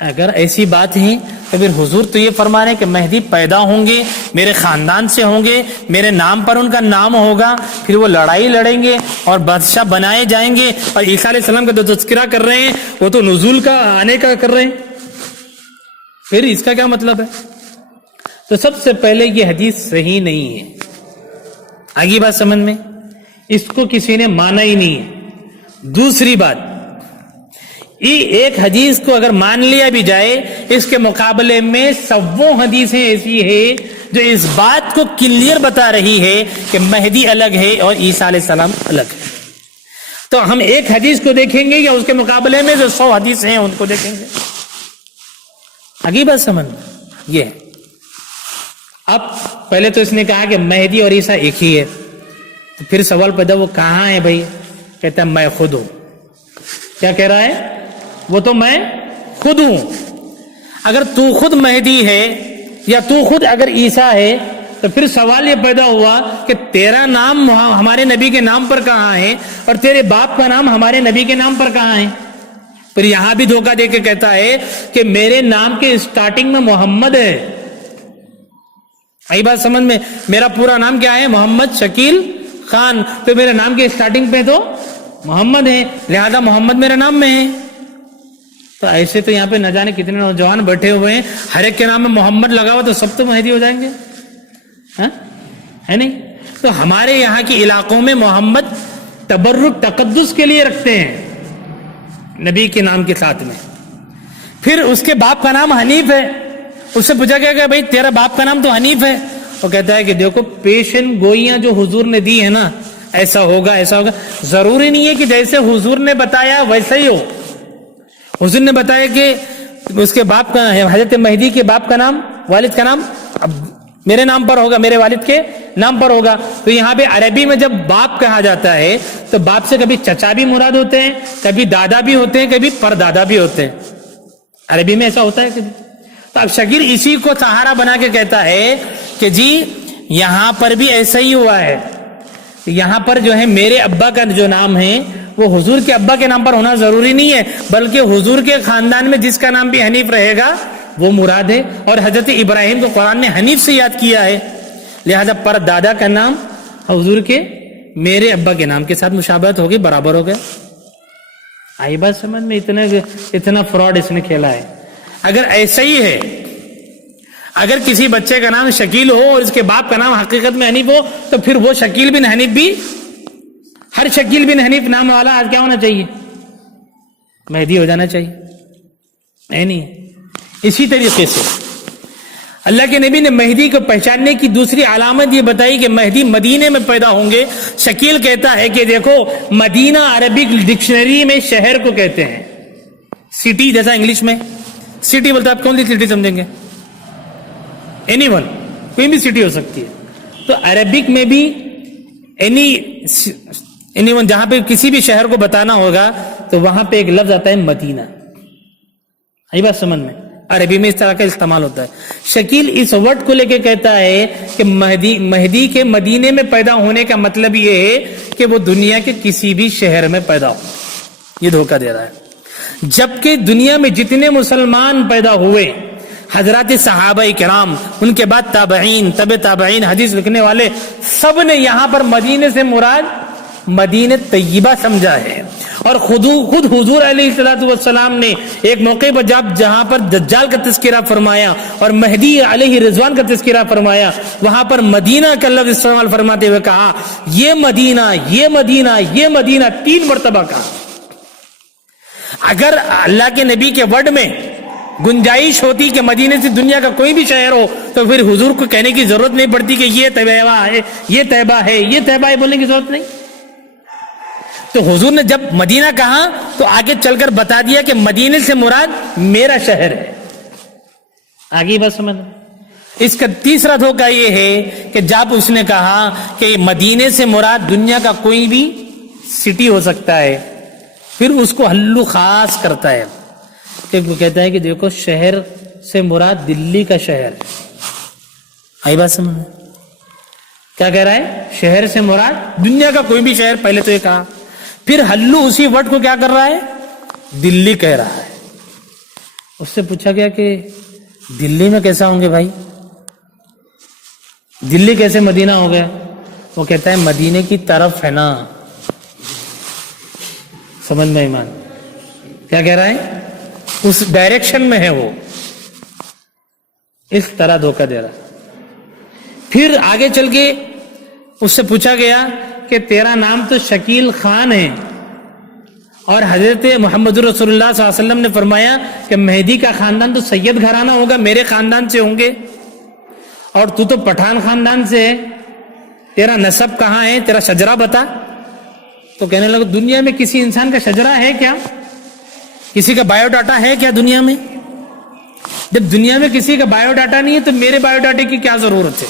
اگر ایسی بات ہے تو پھر حضور تو یہ فرما رہے ہیں کہ مہدی پیدا ہوں گے، میرے خاندان سے ہوں گے، میرے نام پر ان کا نام ہوگا، پھر وہ لڑائی لڑیں گے اور بادشاہ بنائے جائیں گے. اور عیسیٰ علیہ السلام کا جو تذکرہ کر رہے ہیں وہ تو نزول کا، آنے کا کر رہے ہیں. پھر اس کا کیا مطلب ہے؟ تو سب سے پہلے یہ حدیث صحیح نہیں ہے. آگے بات سمجھ میں؟ اس کو کسی نے مانا ہی نہیں ہے. دوسری بات، ایک حدیث کو اگر مان لیا بھی جائے، اس کے مقابلے میں 100 حدیثیں ایسی ہیں جو اس بات کو کلیئر بتا رہی ہے کہ مہدی الگ ہے اور عیسیٰ علیہ السلام الگ ہے. تو ہم ایک حدیث کو دیکھیں گے یا اس کے مقابلے میں جو 100 حدیث ہیں ان کو دیکھیں گے؟ آگے بات سمجھ یہ ہے. اب پہلے تو اس نے کہا کہ مہدی اور عیسیٰ ایک ہی ہے. تو پھر سوال پیدا وہ کہاں ہے بھائی؟ کہتا ہے میں خود ہوں. کیا کہہ رہا ہے؟ وہ تو میں خود ہوں. اگر تو خود مہدی ہے یا تو خود اگر عیسیٰ ہے تو پھر سوال یہ پیدا ہوا کہ تیرا نام ہمارے نبی کے نام پر کہاں ہے اور تیرے باپ کا نام ہمارے نبی کے نام پر کہاں ہے؟ پھر یہاں بھی دھوکہ دے کے کہتا ہے کہ میرے نام کے اسٹارٹنگ میں محمد ہے. آئی بات سمجھ میں؟ میرا پورا نام کیا ہے؟ محمد شکیل خان. تو میرے نام کے اسٹارٹنگ پہ تو محمد ہے، لہذا محمد میرے نام میں ہے. تو ایسے تو یہاں پہ نہ جانے کتنے نوجوان بیٹھے ہوئے ہیں، ہر ایک کے نام میں محمد لگا ہوا تو سب تو مہدی ہو جائیں گے، ہے نہیں؟ تو ہمارے یہاں کے علاقوں میں محمد تبرک تقدس کے لیے رکھتے ہیں نبی کے نام کے ساتھ میں. پھر اس کے باپ کا نام حنیف ہے. اس سے پوچھا گیا کہ بھائی تیرا باپ کا نام تو حنیف ہے. وہ کہتا ہے کہ دیکھو پیشن گوئیاں جو حضور نے دی ہے نا، ایسا ہوگا ایسا ہوگا، ضروری نہیں ہے کہ جیسے حضور نے بتایا ویسا ہی ہو. حضور نے بتایا کہ اس کے باپ کا، حضرت مہدی کے باپ کا نام، والد کا نام اب میرے نام پر ہوگا، میرے والد کے نام پر ہوگا. تو یہاں پہ عربی میں جب باپ کہا جاتا ہے تو باپ سے کبھی چچا بھی مراد ہوتے ہیں، کبھی دادا بھی ہوتے ہیں، کبھی پردادا بھی ہوتے ہیں. عربی میں ایسا ہوتا ہے کبھی. تو اب شکیل اسی کو سہارا بنا کے کہتا ہے کہ جی یہاں پر بھی ایسا ہی ہوا ہے. یہاں پر جو ہے میرے ابا کا جو نام ہے وہ حضور کے ابا کے نام پر ہونا ضروری نہیں ہے، بلکہ حضور کے خاندان میں جس کا نام بھی حنیف رہے گا وہ مراد ہے. اور حضرت ابراہیم کو قرآن نے حنیف سے یاد کیا ہے، لہذا پر دادا کا نام حضور کے میرے ابا کے نام کے ساتھ مشابہت ہوگی، برابر ہو گیا. آئی بات سمجھ میں؟ اتنا فراڈ اس نے کھیلا ہے. اگر ایسا ہی ہے، اگر کسی بچے کا نام شکیل ہو اور اس کے باپ کا نام حقیقت میں حنیف ہو تو پھر وہ شکیل بن حنیف بھی، ہر شکیل بن حنیف نام والا آج کیا ہونا چاہیے؟ مہدی ہو جانا چاہیے. نہیں. اسی طریقے سے اللہ کے نبی نے مہدی کو پہچاننے کی دوسری علامت یہ بتائی کہ مہدی مدینے میں پیدا ہوں گے. شکیل کہتا ہے کہ دیکھو مدینہ عربک ڈکشنری میں شہر کو کہتے ہیں، سٹی جیسا انگلش میں سٹی بولتا ہے. آپ کون سی سٹی سمجھیں گے؟ اینی ون، کوئی بھی سٹی ہو سکتی ہے. تو عربک میں بھی اینی ون، جہاں پہ کسی بھی شہر کو بتانا ہوگا تو وہاں پہ ایک لفظ آتا ہے مدینہ. یہ بات سمجھ میں؟ عربی میں اس طرح کا استعمال ہوتا ہے. شکیل اس ورڈ کو لے کے کہتا ہے کہ مہدی کے مدینے میں پیدا ہونے کا مطلب یہ ہے کہ وہ دنیا کے کسی بھی شہر میں پیدا ہو. یہ دھوکہ دے رہا ہے. جبکہ دنیا میں جتنے مسلمان پیدا ہوئے، حضرات صحابہ کرام، ان کے بعد تابعین، تبع تابعین، حدیث لکھنے والے، سب نے یہاں پر مدینے سے مراد مدینہ طیبہ سمجھا ہے. اور خود حضور علیہ الصلوۃ والسلام نے ایک موقع پر جہاں پر دجال کا تذکرہ فرمایا اور مہدی علیہ رضوان کا تذکرہ فرمایا، وہاں پر مدینہ کا لفظ استعمال فرماتے ہوئے کہا یہ مدینہ، یہ مدینہ، یہ مدینہ، 3 مرتبہ کہا. اگر اللہ کے نبی کے ورڈ میں گنجائش ہوتی کہ مدینے سے دنیا کا کوئی بھی شہر ہو تو پھر حضور کو کہنے کی ضرورت نہیں پڑتی کہ یہ طیبہ ہے، یہ طیبہ ہے، یہ طیبہ ہے، بولنے کی ضرورت نہیں. تو حضور نے جب مدینہ کہا تو آگے چل کر بتا دیا کہ مدینے سے مراد میرا شہر ہے. آگے بس سمجھ. اس کا تیسرا دھوکہ یہ ہے کہ جب اس نے کہا کہ مدینے سے مراد دنیا کا کوئی بھی سٹی ہو سکتا ہے، پھر اس کو ہلو خاص کرتا ہے کہ وہ کہتا ہے کہ دیکھو شہر سے مراد دلی کا شہر. آئی بات سمجھ. کیا کہہ رہا ہے؟ شہر سے مراد دنیا کا کوئی بھی شہر، پہلے تو یہ کہا، پھر ہلو اسی ورڈ کو کیا کر رہا ہے؟ دلی کہہ رہا ہے. اس سے پوچھا گیا کہ دلی میں کیسا ہوں گے بھائی؟ دلی کیسے مدینہ ہو گیا؟ وہ کہتا ہے مدینے کی طرف ہے نا. سمجھ میں ایمان کیا کہہ رہا ہے؟ اس ڈائریکشن میں ہے وہ. اس طرح دھوکہ دے رہا. پھر آگے چل کے اس سے پوچھا گیا کہ تیرا نام تو شکیل خان ہے اور حضرت محمد رسول اللہ صلی اللہ علیہ وسلم نے فرمایا کہ مہدی کا خاندان تو سید گھرانہ ہوگا، میرے خاندان سے ہوں گے، اور تو پٹھان خاندان سے ہے، تیرا نسب کہاں ہے؟ تیرا شجرہ بتا. تو کہنے لگا دنیا میں کسی انسان کا شجرہ ہے کیا؟ کسی کا بایو ڈاٹا ہے کیا دنیا میں؟ جب دنیا میں کسی کا بایو ڈاٹا نہیں ہے تو میرے بایو ڈاٹے کی کیا ضرورت ہے؟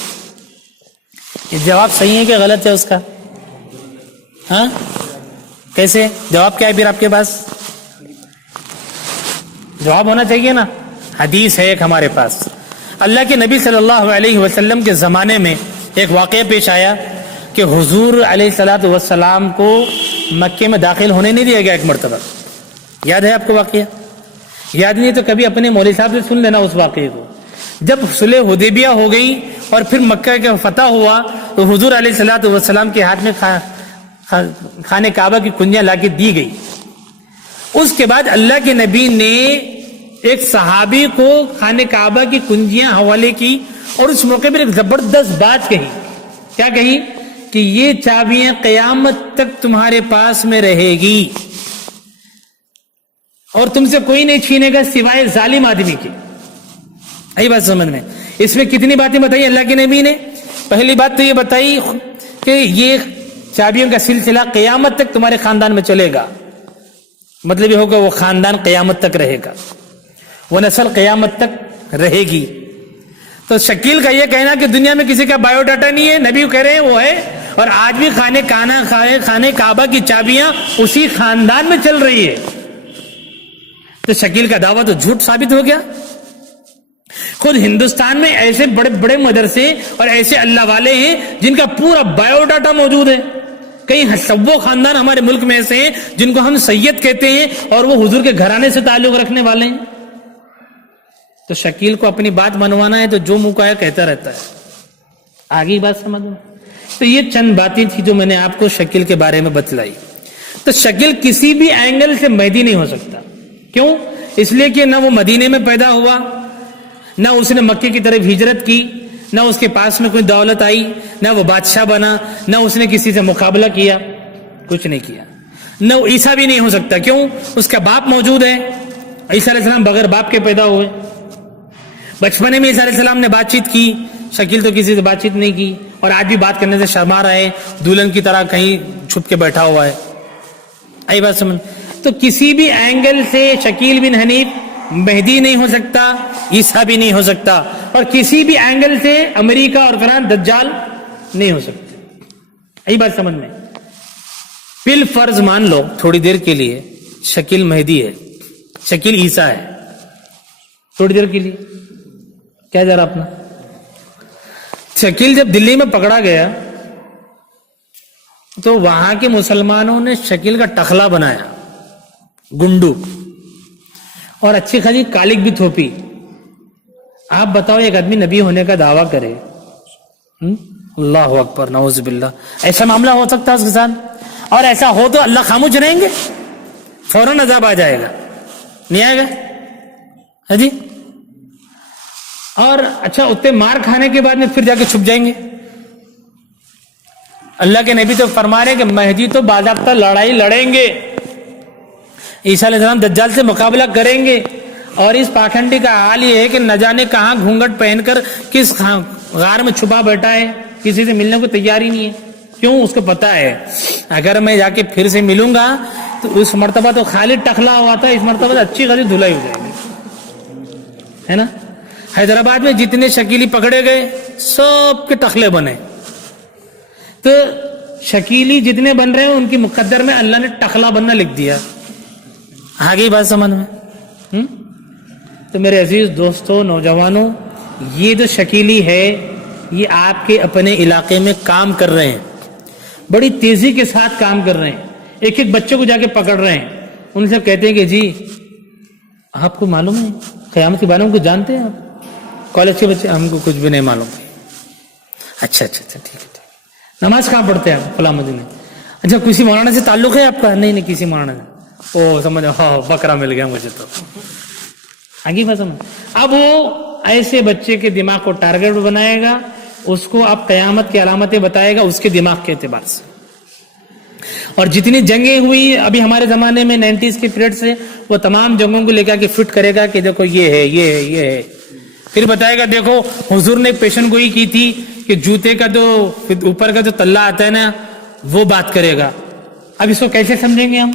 یہ جواب صحیح ہے کہ غلط ہے اس کا؟ ہاں کیسے جواب کیا ہے پھر آپ کے پاس؟ جواب ہونا چاہیے نا. حدیث ہے ایک ہمارے پاس. اللہ کے نبی صلی اللہ علیہ وسلم کے زمانے میں ایک واقعہ پیش آیا کہ حضور علیہ الصلوۃ والسلام کو مکے میں داخل ہونے نہیں دیا گیا ایک مرتبہ. یاد ہے آپ کو واقعہ؟ یاد نہیں تو کبھی اپنے مولوی صاحب سے سن لینا اس واقعے کو. جب صلح حدیبیہ ہو گئی اور پھر مکہ کا فتح ہوا تو حضور علیہ الصلوۃ والسلام کے ہاتھ میں خانہ کعبہ کی کنجیاں لا کے دی گئی. اس کے بعد اللہ کے نبی نے ایک صحابی کو خانہ کعبہ کی کنجیاں حوالے کی اور اس موقع پر ایک زبردست بات کہی. کیا کہی؟ کہ یہ چابیاں قیامت تک تمہارے پاس میں رہے گی اور تم سے کوئی نہیں چھینے گا سوائے ظالم آدمی کے. یہی بات سمجھ میں. اس میں کتنی باتیں بتائی اللہ کے نبی نے؟ پہلی بات تو یہ بتائی کہ یہ چابیوں کا سلسلہ قیامت تک تمہارے خاندان میں چلے گا. مطلب یہ ہوگا وہ خاندان قیامت تک رہے گا, وہ نسل قیامت تک رہے گی. تو شکیل کا یہ کہنا کہ دنیا میں کسی کا بایو ڈاٹا نہیں ہے, نبی کہہ رہے ہیں وہ ہے, اور آج بھی خانہ کعبہ کی چابیاں اسی خاندان میں چل رہی ہے. تو شکیل کا دعویٰ تو جھوٹ ثابت ہو گیا. خود ہندوستان میں ایسے بڑے بڑے مدرسے اور ایسے اللہ والے ہیں جن کا پورا بایو ڈاٹا موجود ہے. کئی سو خاندان ہمارے ملک میں ایسے ہیں جن کو ہم سید کہتے ہیں اور وہ حضور کے گھرانے سے تعلق رکھنے والے ہیں. تو شکیل کو اپنی بات منوانا ہے تو جو منہ کو آیا کہتا رہتا ہے. آگے بات سمجھ میں. تو یہ چند باتیں تھی جو میں نے آپ کو شکیل کے بارے میں بتلائی. تو شکیل کسی بھی اینگل سے مہدی نہیں ہو سکتا. کیوں؟ اس لیے کہ نہ وہ مدینے میں پیدا ہوا, نہ اس نے مکے کی طرف ہجرت کی, نہ اس کے پاس میں کوئی دولت آئی, نہ وہ بادشاہ بنا, نہ اس نے کسی سے مقابلہ کیا, کچھ نہیں کیا. نہ وہ عیسیٰ بھی نہیں ہو سکتا. کیوں؟ اس کا باپ موجود ہے. عیسیٰ علیہ السلام بغیر باپ کے پیدا ہوئے. بچپنے میں عیسیٰ علیہ السلام نے بات چیت کی, شکیل تو کسی سے بات چیت نہیں کی, اور آج بھی بات کرنے سے شرما رہا ہے, دلہن کی طرح کہیں چھپ کے بیٹھا ہوا ہے. آئی بات سمجھ. تو کسی بھی اینگل سے شکیل بن حنیف مہدی نہیں ہو سکتا, عیسیٰ بھی نہیں ہو سکتا, اور کسی بھی اینگل سے امریکہ اور قرآن دجال نہیں ہو سکتا. یہی بات سمجھ میں. بال فرض مان لو تھوڑی دیر کے لیے شکیل مہدی ہے, شکیل عیسیٰ ہے, تھوڑی دیر کے لیے کیا جا رہا اپنا. شکیل جب دلی میں پکڑا گیا تو وہاں کے مسلمانوں نے شکیل کا ٹخلا بنایا, گنڈو, اور اچھی خاصی کالک بھی تھوپی. آپ بتاؤ ایک آدمی نبی ہونے کا دعویٰ کرے, اللہ اکبر, نعوذ باللہ, ایسا معاملہ ہو سکتا ہے اس کے ساتھ؟ اور ایسا ہو تو اللہ خاموش رہیں گے؟ فوراً عذاب آ جائے گا, نہیں آئے گا؟ ہاں جی. اور اچھا اتنے مار کھانے کے بعد میں پھر جا کے چھپ جائیں گے؟ اللہ کے نبی تو فرما رہے کہ مہدی تو باضابطہ لڑائی لڑیں گے, عیسیٰ علیہ السلام دجال سے مقابلہ کریں گے. اور اس پاکھنڈی کا حال یہ ہے کہ نہ جانے کہاں گھونگھٹ پہن کر کس غار میں چھپا بیٹھا ہے, کسی سے ملنے کو تیار ہی نہیں ہے. کیوں؟ اس کو پتا ہے اگر میں جا کے پھر سے ملوں گا تو اس مرتبہ تو خالی ٹخلا ہوا تھا, اس مرتبہ اچھی خاصی دھلائی ہو جائے گی, ہے نا. حیدرآباد میں جتنے شکیلی پکڑے گئے سب کے ٹخلے بنے. تو شکیلی جتنے بن رہے ہیں ان کی مقدر میں اللہ نے ٹخلا بننا لکھ دیا. آگے بات سمجھ میں. تو میرے عزیز دوستوں, نوجوانوں, یہ جو شکیلی ہے یہ آپ کے اپنے علاقے میں کام کر رہے ہیں, بڑی تیزی کے ساتھ کام کر رہے ہیں. ایک ایک بچے کو جا کے پکڑ رہے ہیں, ان سے کہتے ہیں کہ جی آپ کو معلوم ہے قیامت کے بارے میں کچھ جانتے ہیں آپ؟ کالج کے بچے, ہم کو کچھ بھی نہیں معلوم. اچھا اچھا اچھا ٹھیک ہے. نماز کہاں پڑھتے ہیں آپ؟ فلاں مسجد میں. اچھا کسی مولانا سے تعلق ہے آپ کا؟ نہیں نہیں کسی مولانا سے. او سمجھ, ہاں بکرا مل گیا مجھے تو. آگے بات سمجھ. اب وہ ایسے بچے کے دماغ کو ٹارگیٹ بنائے گا, اس کو اب قیامت کی علامتیں بتائے گا اس کے دماغ کے اعتبار سے. اور جتنی جنگیں ہوئی ابھی ہمارے زمانے میں 90s کے پیریڈ سے, وہ تمام جنگوں کو لے کر کے فٹ کرے گا کہ دیکھو یہ ہے یہ ہے یہ ہے. پھر بتائے گا دیکھو حضور نے پیشن گوئی کی تھی کہ جوتے کا جو اوپر کا جو تلہ آتا ہے نا وہ بات کرے گا. اب اس کو کیسے سمجھیں گے ہم؟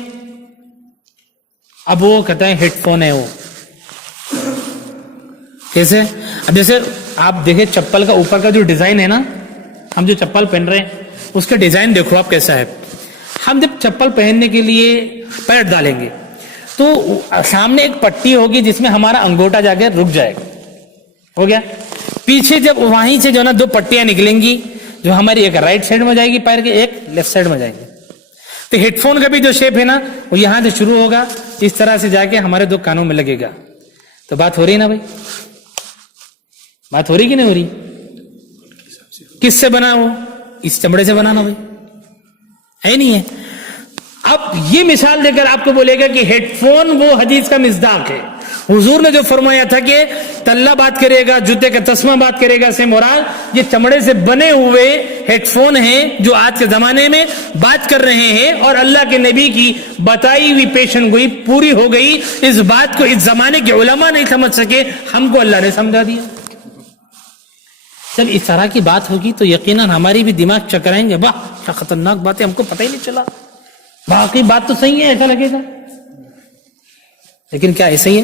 اب وہ کہتا ہے ہیڈ فون ہے، وہ کیسے؟ اب جیسے آپ دیکھیں چپل کا اوپر کا جو ڈیزائن ہے نا، ہم جو چپل پہن رہے ہیں اس کا ڈیزائن دیکھو آپ کیسا ہے. ہم جب چپل پہننے کے لیے پیر ڈالیں گے تو سامنے ایک پٹی ہوگی جس میں ہمارا انگوٹا جا کے رک جائے گا، ہو گیا. پیچھے جب وہیں سے جو نا 2 پٹیاں نکلیں گی، جو ہماری ایک رائٹ سائڈ میں جائے گی پیر کے، ایک لیفٹ سائڈ میں جائے گی. تو ہیڈ فون کا بھی جو شیپ ہے نا وہ یہاں سے شروع ہوگا، اس طرح سے جا کے ہمارے 2 کانوں میں لگے گا. تو بات ہو رہی نا بھائی؟ بات ہو رہی کہ نہیں ہو رہی؟ کس سے بنا؟ وہ اس چمڑے سے بنا نا بھائی، ہے نہیں ہے؟ اب یہ مثال دے کر آپ کو بولے گا کہ ہیڈ فون وہ حدیث کا مصداق ہے. حضور نے جو فرمایا تھا کہ تلہ بات کرے گا، جوتے کا تسمہ بات کرے گا، سے مراد یہ چمڑے سے بنے ہوئے ہیڈ فون ہیں جو آج کے زمانے میں بات کر رہے ہیں، اور اللہ کے نبی کی بتائی ہوئی پیشن گوئی پوری ہو گئی. اس بات کو اس زمانے کے علماء نہیں سمجھ سکے، ہم کو اللہ نے سمجھا دیا. جب اس طرح کی بات ہوگی تو یقیناً ہماری بھی دماغ چکرائیں گے، واہ کیا خطرناک بات ہے، ہم کو پتہ ہی نہیں چلا، باقی بات تو صحیح ہے ایسا لگے گا. لیکن کیا ایسا ہی ہے؟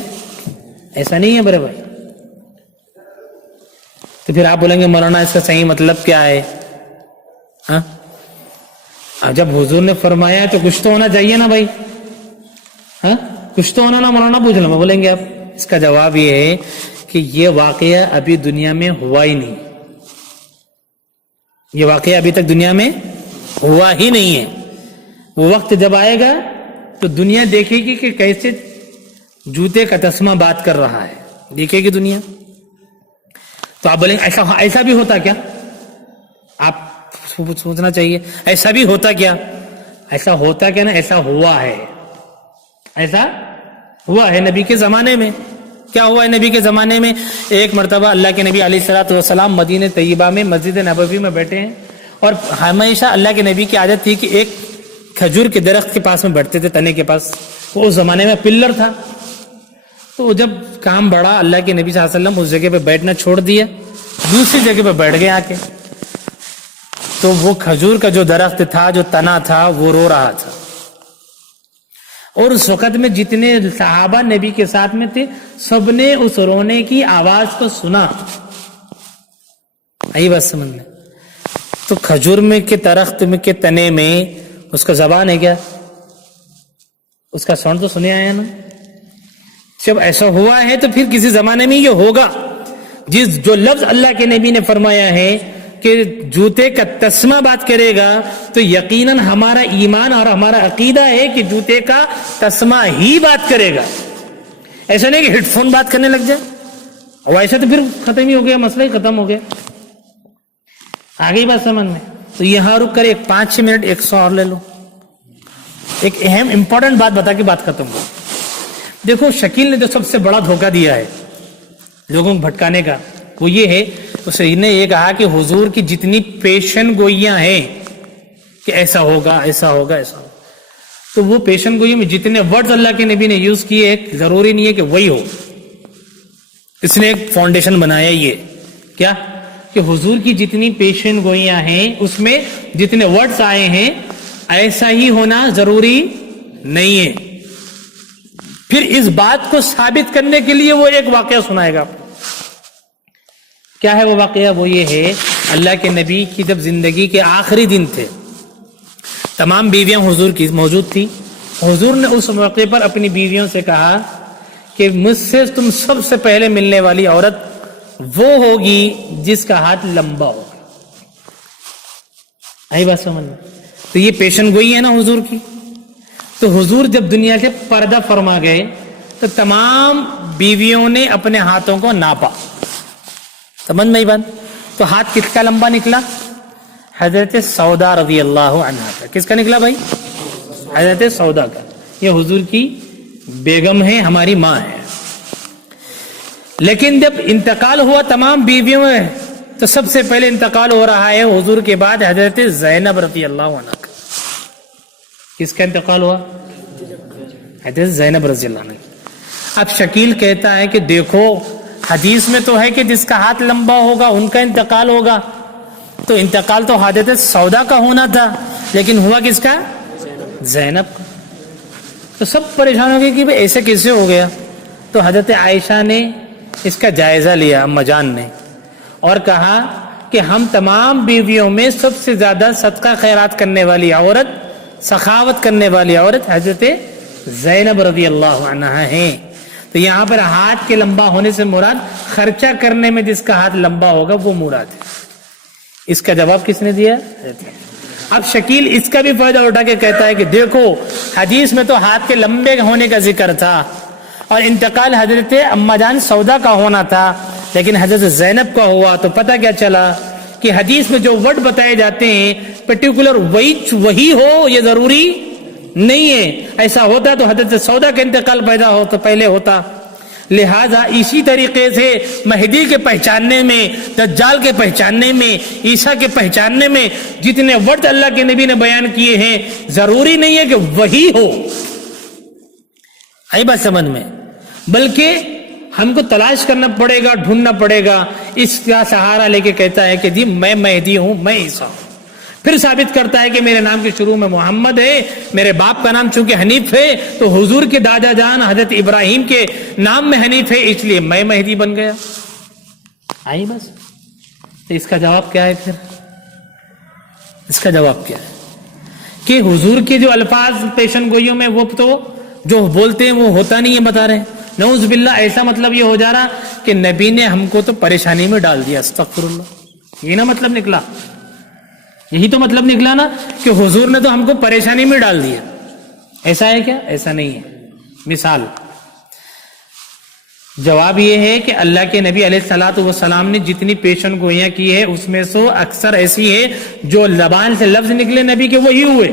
ایسا نہیں ہے بڑے بھائی. تو پھر آپ بولیں گے مولانا اس کا صحیح مطلب کیا ہے؟ ہاں جب حضور نے فرمایا تو کچھ تو ہونا چاہیے نا بھائی. ہاں کچھ تو ہونا نا مولانا، پوچھ لو. بولیں گے آپ اس کا جواب یہ ہے کہ یہ واقعہ ابھی دنیا میں ہوا ہی نہیں. یہ واقعہ ابھی تک دنیا میں ہوا ہی نہیں ہے. وہ وقت جب آئے گا تو دنیا دیکھے گی کہ کیسے جوتے کا تسمہ بات کر رہا ہے، دیکھے گی دنیا. تو آپ بولیں گے ایسا بھی ہوتا کیا؟ آپ سوچنا چاہیے ایسا بھی ہوتا کیا؟ ایسا ہوتا کیا نا، ایسا ہوا ہے. ایسا ہوا ہے نبی کے زمانے میں. کیا ہوا ہے نبی کے زمانے میں؟ ایک مرتبہ اللہ کے نبی علیہ الصلوۃ والسلام مدینہ طیبہ میں مسجد نبوی میں بیٹھے ہیں، اور ہمیشہ اللہ کے نبی کی عادت تھی کہ ایک کھجور کے درخت کے پاس میں بیٹھتے تھے، تنے کے پاس. وہ اس زمانے میں پلر تھا. تو جب کام بڑھا اللہ کے نبی صلی اللہ علیہ وسلم اس جگہ پہ بیٹھنا چھوڑ دیا، دوسری جگہ پہ بیٹھ گئے آ کے. تو وہ کھجور کا جو درخت تھا، جو تنا تھا، وہ رو رہا تھا. اور اس وقت میں جتنے صحابہ نبی کے ساتھ میں تھے سب نے اس رونے کی آواز کو سنا. آئی بات سمجھ میں؟ تو کھجور میں کے درخت میں کے تنے میں اس کا زبان ہے کیا؟ اس کا ساؤنڈ تو سنے آیا نا. جب ایسا ہوا ہے تو پھر کسی زمانے میں یہ ہوگا. جو لفظ اللہ کے نبی نے فرمایا ہے کہ جوتے کا تسمہ بات کرے گا، تو یقیناً ہمارا ایمان اور ہمارا عقیدہ ہے کہ جوتے کا تسمہ ہی بات کرے گا. ایسا نہیں کہ ہیڈ فون بات کرنے لگ جائے، اور ایسا تو پھر ختم ہی ہو گیا، مسئلہ ہی ختم ہو گیا. آگے بات سمجھ میں؟ تو یہاں رک کر ایک 5-6 منٹ 100 اور لے لو. ایک اہم امپورٹنٹ بات بتا کے بات ختم ہو. دیکھو شکیل نے جو سب سے بڑا دھوکہ دیا ہے لوگوں کو بھٹکانے کا، وہ یہ ہے اسے نے یہ کہا کہ حضور کی جتنی پیشن گوئیاں ہیں کہ ایسا ہوگا ایسا ہوگا ایسا ہوگا، تو وہ پیشن گوئی میں جتنے ورڈز اللہ کے نبی نے یوز کیے ایک ضروری نہیں ہے کہ وہی ہو. اس نے ایک فاؤنڈیشن بنایا یہ کیا کہ حضور کی جتنی پیشن گوئیاں ہیں اس میں جتنے ورڈز آئے ہیں ایسا ہی ہونا ضروری نہیں ہے. پھر اس بات کو ثابت کرنے کے لیے وہ ایک واقعہ سنائے گا. کیا ہے وہ واقعہ؟ وہ یہ ہے اللہ کے نبی کی جب زندگی کے آخری دن تھے، تمام بیویاں حضور کی موجود تھی. حضور نے اس موقع پر اپنی بیویوں سے کہا کہ مجھ سے تم سب سے پہلے ملنے والی عورت وہ ہوگی جس کا ہاتھ لمبا ہوگا. آئی بات سمجھ میں؟ تو یہ پیشن گوئی ہے نا حضور کی. تو حضور جب دنیا سے پردہ فرما گئے تو تمام بیویوں نے اپنے ہاتھوں کو ناپا. سمجھ میں بات؟ تو ہاتھ کس کا لمبا نکلا؟ حضرت سودا رضی اللہ عنہا کا. کس کا نکلا بھائی؟ حضرت سودا کا. یہ حضور کی بیگم ہے، ہماری ماں ہے. لیکن جب انتقال ہوا تمام بیویوں میں تو سب سے پہلے انتقال ہو رہا ہے حضور کے بعد حضرت زینب رضی اللہ عنہا کا. کس کا انتقال ہوا؟ حضرت زینب رضی اللہ عنہ. اب شکیل کہتا ہے کہ دیکھو حدیث میں تو ہے کہ جس کا ہاتھ لمبا ہوگا ان کا انتقال ہوگا، تو انتقال تو حضرت سودا کا ہونا تھا، لیکن ہوا کس کا؟ زینب کا. تو سب پریشان ہو گئے کہ ایسے کیسے ہو گیا. تو حضرت عائشہ نے اس کا جائزہ لیا اما جان نے اور کہا کہ ہم تمام بیویوں میں سب سے زیادہ صدقہ خیرات کرنے والی عورت, سخاوت کرنے والی عورت حضرت زینب رضی اللہ عنہا ہیں. تو یہاں پر ہاتھ کے لمبا ہونے سے مراد خرچہ کرنے میں جس کا ہاتھ لمبا ہوگا وہ مراد ہے. اس کا جواب کس نے دیا؟ اب شکیل اس کا بھی فائدہ اٹھا کے کہتا ہے کہ دیکھو حدیث میں تو ہاتھ کے لمبے ہونے کا ذکر تھا اور انتقال حضرت اما جان سودا کا ہونا تھا, لیکن حضرت زینب کا ہوا. تو پتہ کیا چلا کہ حدیث میں جو ورڈ بتائے جاتے ہیں پرٹیکولر وہی ہو یہ ضروری نہیں ہے. ایسا ہوتا تو حضرت سودا کا انتقال پیدا ہو تو پہلے ہوتا. لہذا اسی طریقے سے مہدی کے پہچاننے میں, دجال کے پہچاننے میں, عیسیٰ کے پہچاننے میں جتنے ورڈ اللہ کے نبی نے بیان کیے ہیں ضروری نہیں ہے کہ وہی ہو. آئی بات سمجھ میں؟ بلکہ ہم کو تلاش کرنا پڑے گا, ڈھونڈنا پڑے گا. اس کا سہارا لے کے کہتا ہے کہ جی میں مہدی ہوں, میں عیسیٰ ہوں. پھر ثابت کرتا ہے کہ میرے نام کے شروع میں محمد ہے, میرے باپ کا نام چونکہ حنیف ہے تو حضور کے دادا جان حضرت ابراہیم کے نام میں حنیف ہے, اس لیے میں مہدی بن گیا. آئی بس. تو اس کا جواب کیا ہے؟ پھر اس کا جواب کیا ہے کہ حضور کے جو الفاظ پیشن گوئیوں میں وہ تو جو بولتے ہیں وہ ہوتا نہیں ہے, بتا رہے ہیں. نعوذ باللہ. ایسا مطلب یہ ہو جا رہا کہ نبی نے ہم کو تو پریشانی میں ڈال دیا. استغفر اللہ. یہ نا مطلب نکلا, یہی تو مطلب نکلا نا کہ حضور نے تو ہم کو پریشانی میں ڈال دیا. ایسا ہے کیا؟ ایسا نہیں ہے. مثال جواب یہ ہے کہ اللہ کے نبی علیہ الصلوۃ والسلام نے جتنی پیشن گوئیاں کی ہے اس میں سے اکثر ایسی ہے جو زبان سے لفظ نکلے نبی کے وہی ہوئے.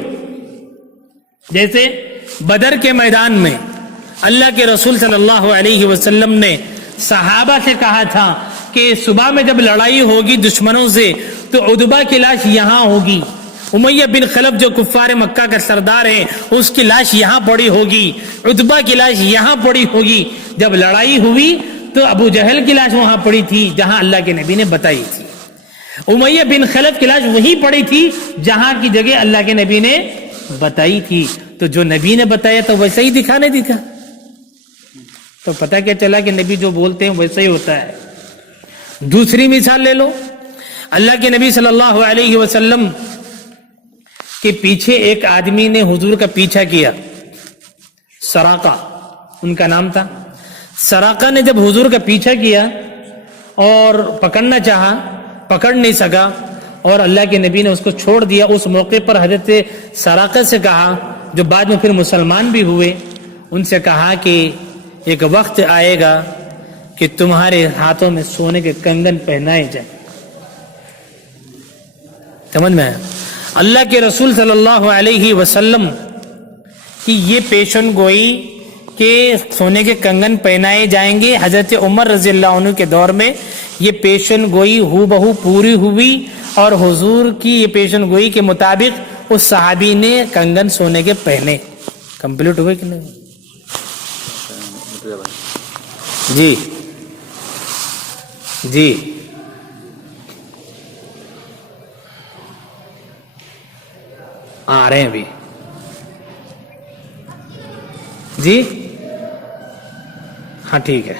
جیسے بدر کے میدان میں اللہ کے رسول صلی اللہ علیہ وسلم نے صحابہ سے کہا تھا کہ صبح میں جب لڑائی ہوگی دشمنوں سے تو عتبہ کی لاش یہاں ہوگی, امیہ بن خلف جو کفار مکہ کا سردار ہے اس کی لاش یہاں پڑی ہوگی, عتبہ کی لاش یہاں پڑی ہوگی. جب لڑائی ہوئی تو ابو جہل کی لاش وہاں پڑی تھی جہاں اللہ کے نبی نے بتائی تھی, امیہ بن خلف کی لاش وہی پڑی تھی جہاں کی جگہ اللہ کے نبی نے بتائی تھی. تو جو نبی نے بتایا تو ویسا ہی دکھا نہیں دکھا. تو پتہ کیا چلا کہ نبی جو بولتے ہیں ویسا ہی ہوتا ہے. دوسری مثال لے لو. اللہ کے نبی صلی اللہ علیہ وسلم کے پیچھے ایک آدمی نے حضور کا پیچھا کیا, سراقہ ان کا نام تھا. سراقہ نے جب حضور کا پیچھا کیا اور پکڑنا چاہا, پکڑ نہیں سکا اور اللہ کے نبی نے اس کو چھوڑ دیا. اس موقع پر حضرت سراقہ سے کہا, جو بعد میں پھر مسلمان بھی ہوئے, ان سے کہا کہ ایک وقت آئے گا کہ تمہارے ہاتھوں میں سونے کے کنگن پہنائے جائیں. سمجھ میں؟ اللہ کے رسول صلی اللہ علیہ وسلم کی یہ پیشن گوئی کہ سونے کے کنگن پہنائے جائیں گے, حضرت عمر رضی اللہ عنہ کے دور میں یہ پیشن گوئی ہو بہو پوری ہوئی اور حضور کی یہ پیشن گوئی کے مطابق اس صحابی نے کنگن سونے کے پہنے. کمپلیٹ ہوئے کہ نہیں؟ جی جی آ رہے ہیں ابھی. جی ہاں ٹھیک ہے.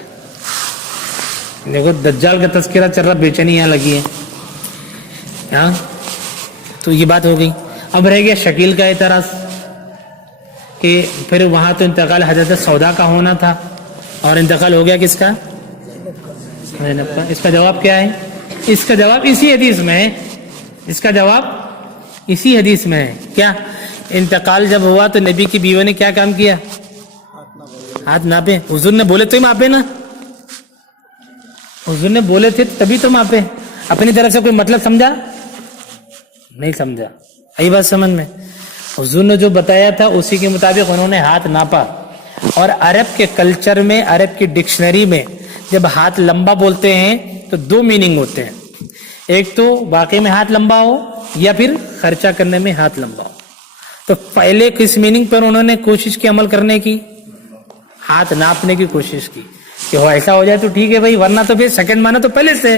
دیکھو دجال کا تذکرہ چل رہا, بے چینی یہاں لگی ہے. ہاں تو یہ بات ہو گئی. اب رہ گیا شکیل کا اعتراض کہ پھر وہاں تو انتقال حضرت سودا کا ہونا تھا اور انتقال ہو گیا کس کا؟ زینب کا. اس کا جواب کیا ہے؟ اس کا جواب اسی حدیث میں ہے. اس کا جواب اسی حدیث میں ہے. کیا انتقال جب ہوا تو نبی کی بیوی نے کیا کام کیا؟ ہاتھ ناپے. حضور نے بولے تو ہی ماپے نا, حضور نے بولے تھے تبھی تو ماپے. اپنی طرف سے کوئی مطلب سمجھا نہیں سمجھا. یہی بات سمجھ میں؟ حضور نے جو بتایا تھا اسی کے مطابق انہوں نے ہاتھ ناپا. اور عرب کے کلچر میں, عرب کی ڈکشنری میں جب ہاتھ لمبا بولتے ہیں تو دو میننگ ہوتے ہیں. ایک تو واقعی میں ہاتھ لمبا ہو یا پھر خرچہ کرنے میں ہاتھ لمبا ہو. تو پہلے کس میننگ پر انہوں نے کوشش کی عمل کرنے کی؟ ہاتھ ناپنے کی کوشش کی کہ وہ ایسا ہو جائے تو ٹھیک ہے بھائی, ورنہ تو پھر سیکنڈ مانا تو پہلے سے.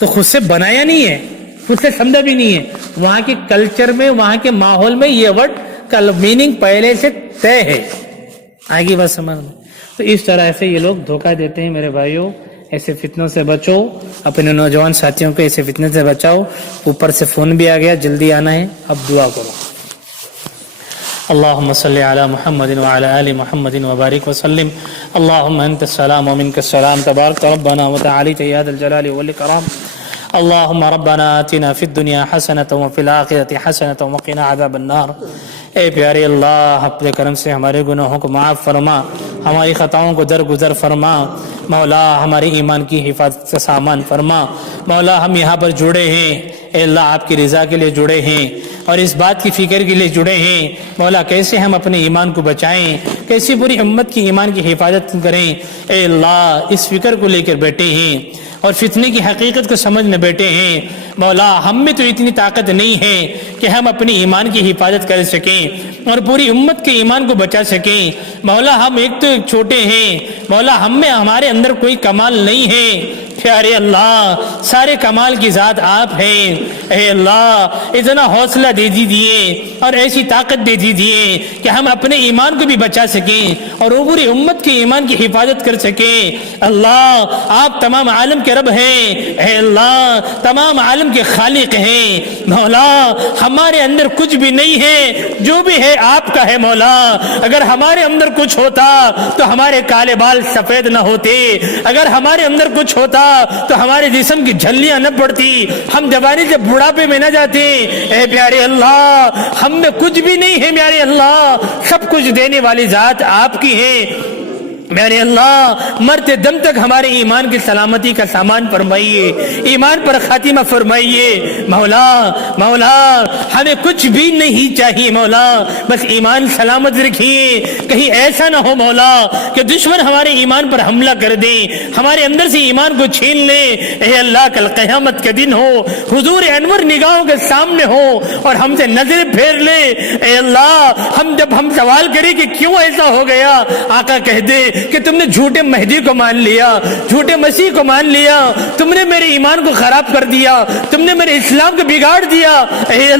تو خود سے بنایا نہیں ہے, خود سے سمجھا بھی نہیں ہے. وہاں کے کلچر میں, وہاں کے ماحول میں یہ ورڈ کا میننگ پہلے سے طے ہے. آگے بات سمجھ. تو اس طرح سے یہ لوگ دھوکہ دیتے ہیں. میرے بھائیوں ایسے فتنوں سے بچو, اپنے نوجوان ساتھیوں کو ایسے فتنے سے بچاؤ. اوپر سے فون بھی آ گیا, جلدی آنا ہے, اب دعا کرو. اللهم صل على محمد وعلى آل محمد وبارك وسلم. اللهم أنت السلام ومنك السلام, تبارك ربنا وتعاليت يا ذا الجلال والإكرام. اللهم ربنا آتنا في الدنيا حسنة وفي الآخرة حسنة وقنا عذاب النار. اے پیارے اللہ, اپنے کرم سے ہمارے گناہوں کو معاف فرما, ہماری خطاؤں کو درگزر فرما. مولا ہماری ایمان کی حفاظت کا سامان فرما. مولا ہم یہاں پر جڑے ہیں, اے اللہ آپ کی رضا کے لیے جڑے ہیں اور اس بات کی فکر کے لیے جڑے ہیں. مولا کیسے ہم اپنے ایمان کو بچائیں, کیسی پوری امت کی ایمان کی حفاظت کریں. اے اللہ اس فکر کو لے کر بیٹھے ہیں اور فتنے کی حقیقت کو سمجھنے بیٹھے ہیں. مولا ہم میں تو اتنی طاقت نہیں ہے کہ ہم اپنی ایمان کی حفاظت کر سکیں اور پوری امت کے ایمان کو بچا سکیں. مولا ہم ایک تو چھوٹے ہیں. مولا ہم میں ہمارے اندر کوئی کمال نہیں ہے. پیارے اللہ سارے کمال کی ذات آپ ہیں. اے اللہ اتنا حوصلہ دے دیجیے اور ایسی طاقت دے دیجیے کہ ہم اپنے ایمان کو بھی بچا سکیں اور وہ پوری امت کے ایمان کی حفاظت کر سکیں. اللہ آپ تمام عالم کے رب ہیں. اے اللہ تمام عالم کے خالق ہیں. مولا ہمارے اندر کچھ بھی نہیں ہے, جو بھی ہے آپ کا ہے. مولا اگر ہمارے اندر کچھ ہوتا تو ہمارے کالے بال سفید نہ ہوتے, اگر ہمارے اندر کچھ ہوتا تو ہمارے جسم کی جھلیاں نہ پڑتی, ہم جوانی سے بڑھاپے میں نہ جاتے. اے پیارے اللہ ہم میں کچھ بھی نہیں ہے. پیارے اللہ سب کچھ دینے والی ذات آپ کی ہے. میرے اللہ مرتے دم تک ہمارے ایمان کی سلامتی کا سامان فرمائیے, ایمان پر خاتمہ فرمائیے. مولا مولا ہمیں کچھ بھی نہیں چاہیے. مولا بس ایمان سلامت رکھیے, کہیں ایسا نہ ہو مولا کہ دشمن ہمارے ایمان پر حملہ کر دے, ہمارے اندر سے ایمان کو چھین لے. اے اللہ کل قیامت کے دن ہو, حضور انور نگاہوں کے سامنے ہو اور ہم سے نظر پھیر لے. اے اللہ جب ہم سوال کریں کہ کیوں ایسا ہو گیا, آقا کہہ دے کہ تم نے جھوٹے مہدی کو مان لیا, جھوٹے مسیح کو مان لیا, تم نے میرے ایمان کو خراب کر دیا, تم نے میرے اسلام کو بگاڑ دیا. اے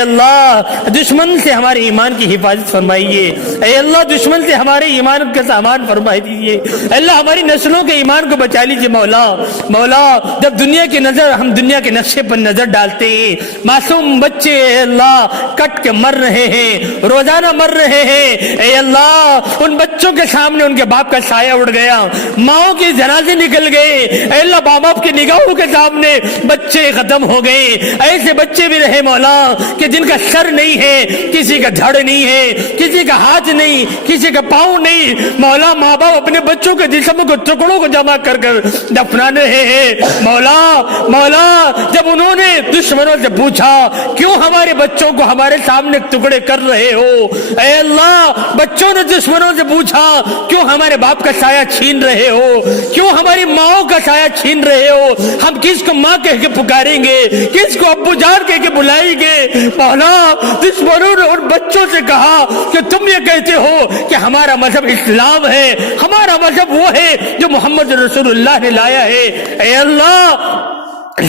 اللہ دشمن سے ہمارے ایمان کی حفاظت فرمائیے. اے اللہ دشمن سے ہمارے ایمان کا سامان فرمائی دیجیے. اللہ ہماری نسلوں کے ایمان کو بچا لیجیے. مولا مولا جب دنیا کی نظر, ہم دنیا کے نقشے پر نظر ڈالتے ہیں, معصوم بچے اے اللہ کٹ کے مر رہے ہیں, روزانہ مر رہے ہیں. اے اللہ ان بچوں کے سامنے ان کے باپ کا سایہ اڑ گیا, ماؤں کے جنازے نکل گئے. اے اللہ باپ باپ کی نگاہوں کے سامنے بچے ختم ہو گئے. ایسے بچے بھی رہے مولا کہ جن کا سر نہیں ہے, کسی کا دھڑ نہیں ہے, کسی کا ہاتھ نہیں, کسی کا پاؤں نہیں. مولا ماں باپ اپنے بچوں کے جسم کو ٹکڑوں کو جمع کر کر دفنا رہے ہیں. مولا مولا جب انہوں نے دشمنوں سے پوچھا کیوں ہمارے بچوں کو ہمارے سامنے ٹکڑے کر رہے ہو, اے اللہ بچوں نے دشمنوں سے پوچھا کیوں ہمارے باپ کا سایہ چھین رہے ہو, کیوں ہماری ماں کا سایہ چھین رہے ہو. ہم کس کو ماں کہہ کے پکاریں گے, کس کو ابو جان کہہ کے بلائیں گے. مولا دشمنوں نے ان بچوں سے کہا کہ تم یہ کہتے ہو کہ ہمارا مذہب اسلام ہے, ہمارا مذہب وہ ہے جو محمد رسول اللہ نے لایا ہے. اے اللہ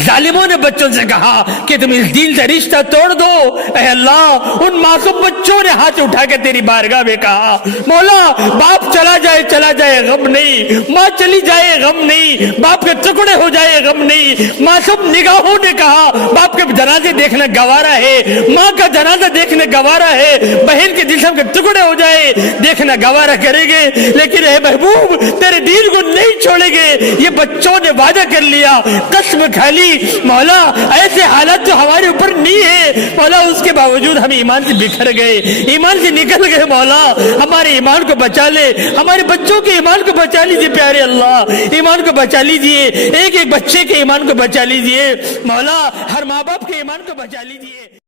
ظالموں نے بچوں سے کہا کہ تم اس دین سے رشتہ توڑ دو. اے اللہ ان معصوم بچوں نے ہاتھ اٹھا کے تیری بارگاہ میں کہا مولا باپ چلا جائے غم نہیں, ماں چلی جائے غم نہیں, باپ کے ٹکڑے ہو جائے غم نہیں. معصوم نگاہوں نے کہا باپ کے جنازے دیکھنا گوارا ہے, ماں کا جنازہ دیکھنا گوارا ہے, بہن کے جسم کے ٹکڑے ہو جائے دیکھنا گوارا کریں گے, لیکن اے محبوب تیرے دین کو نہیں چھوڑیں گے. یہ بچوں نے وعدہ کر لیا, قسم کھا لی. مولا ایسے حالات جو ہمارے اوپر نہیں ہے مولا, اس کے باوجود ہم ایمان سے بکھر گئے, ایمان سے نکل گئے. مولا ہمارے ایمان کو بچا لے, ہمارے بچوں کے ایمان کو بچا لیجیے. پیارے اللہ ایمان کو بچا لیجیے, ایک ایک بچے کے ایمان کو بچا لیجیے. مولا ہر ماں باپ کے ایمان کو بچا لیجیے.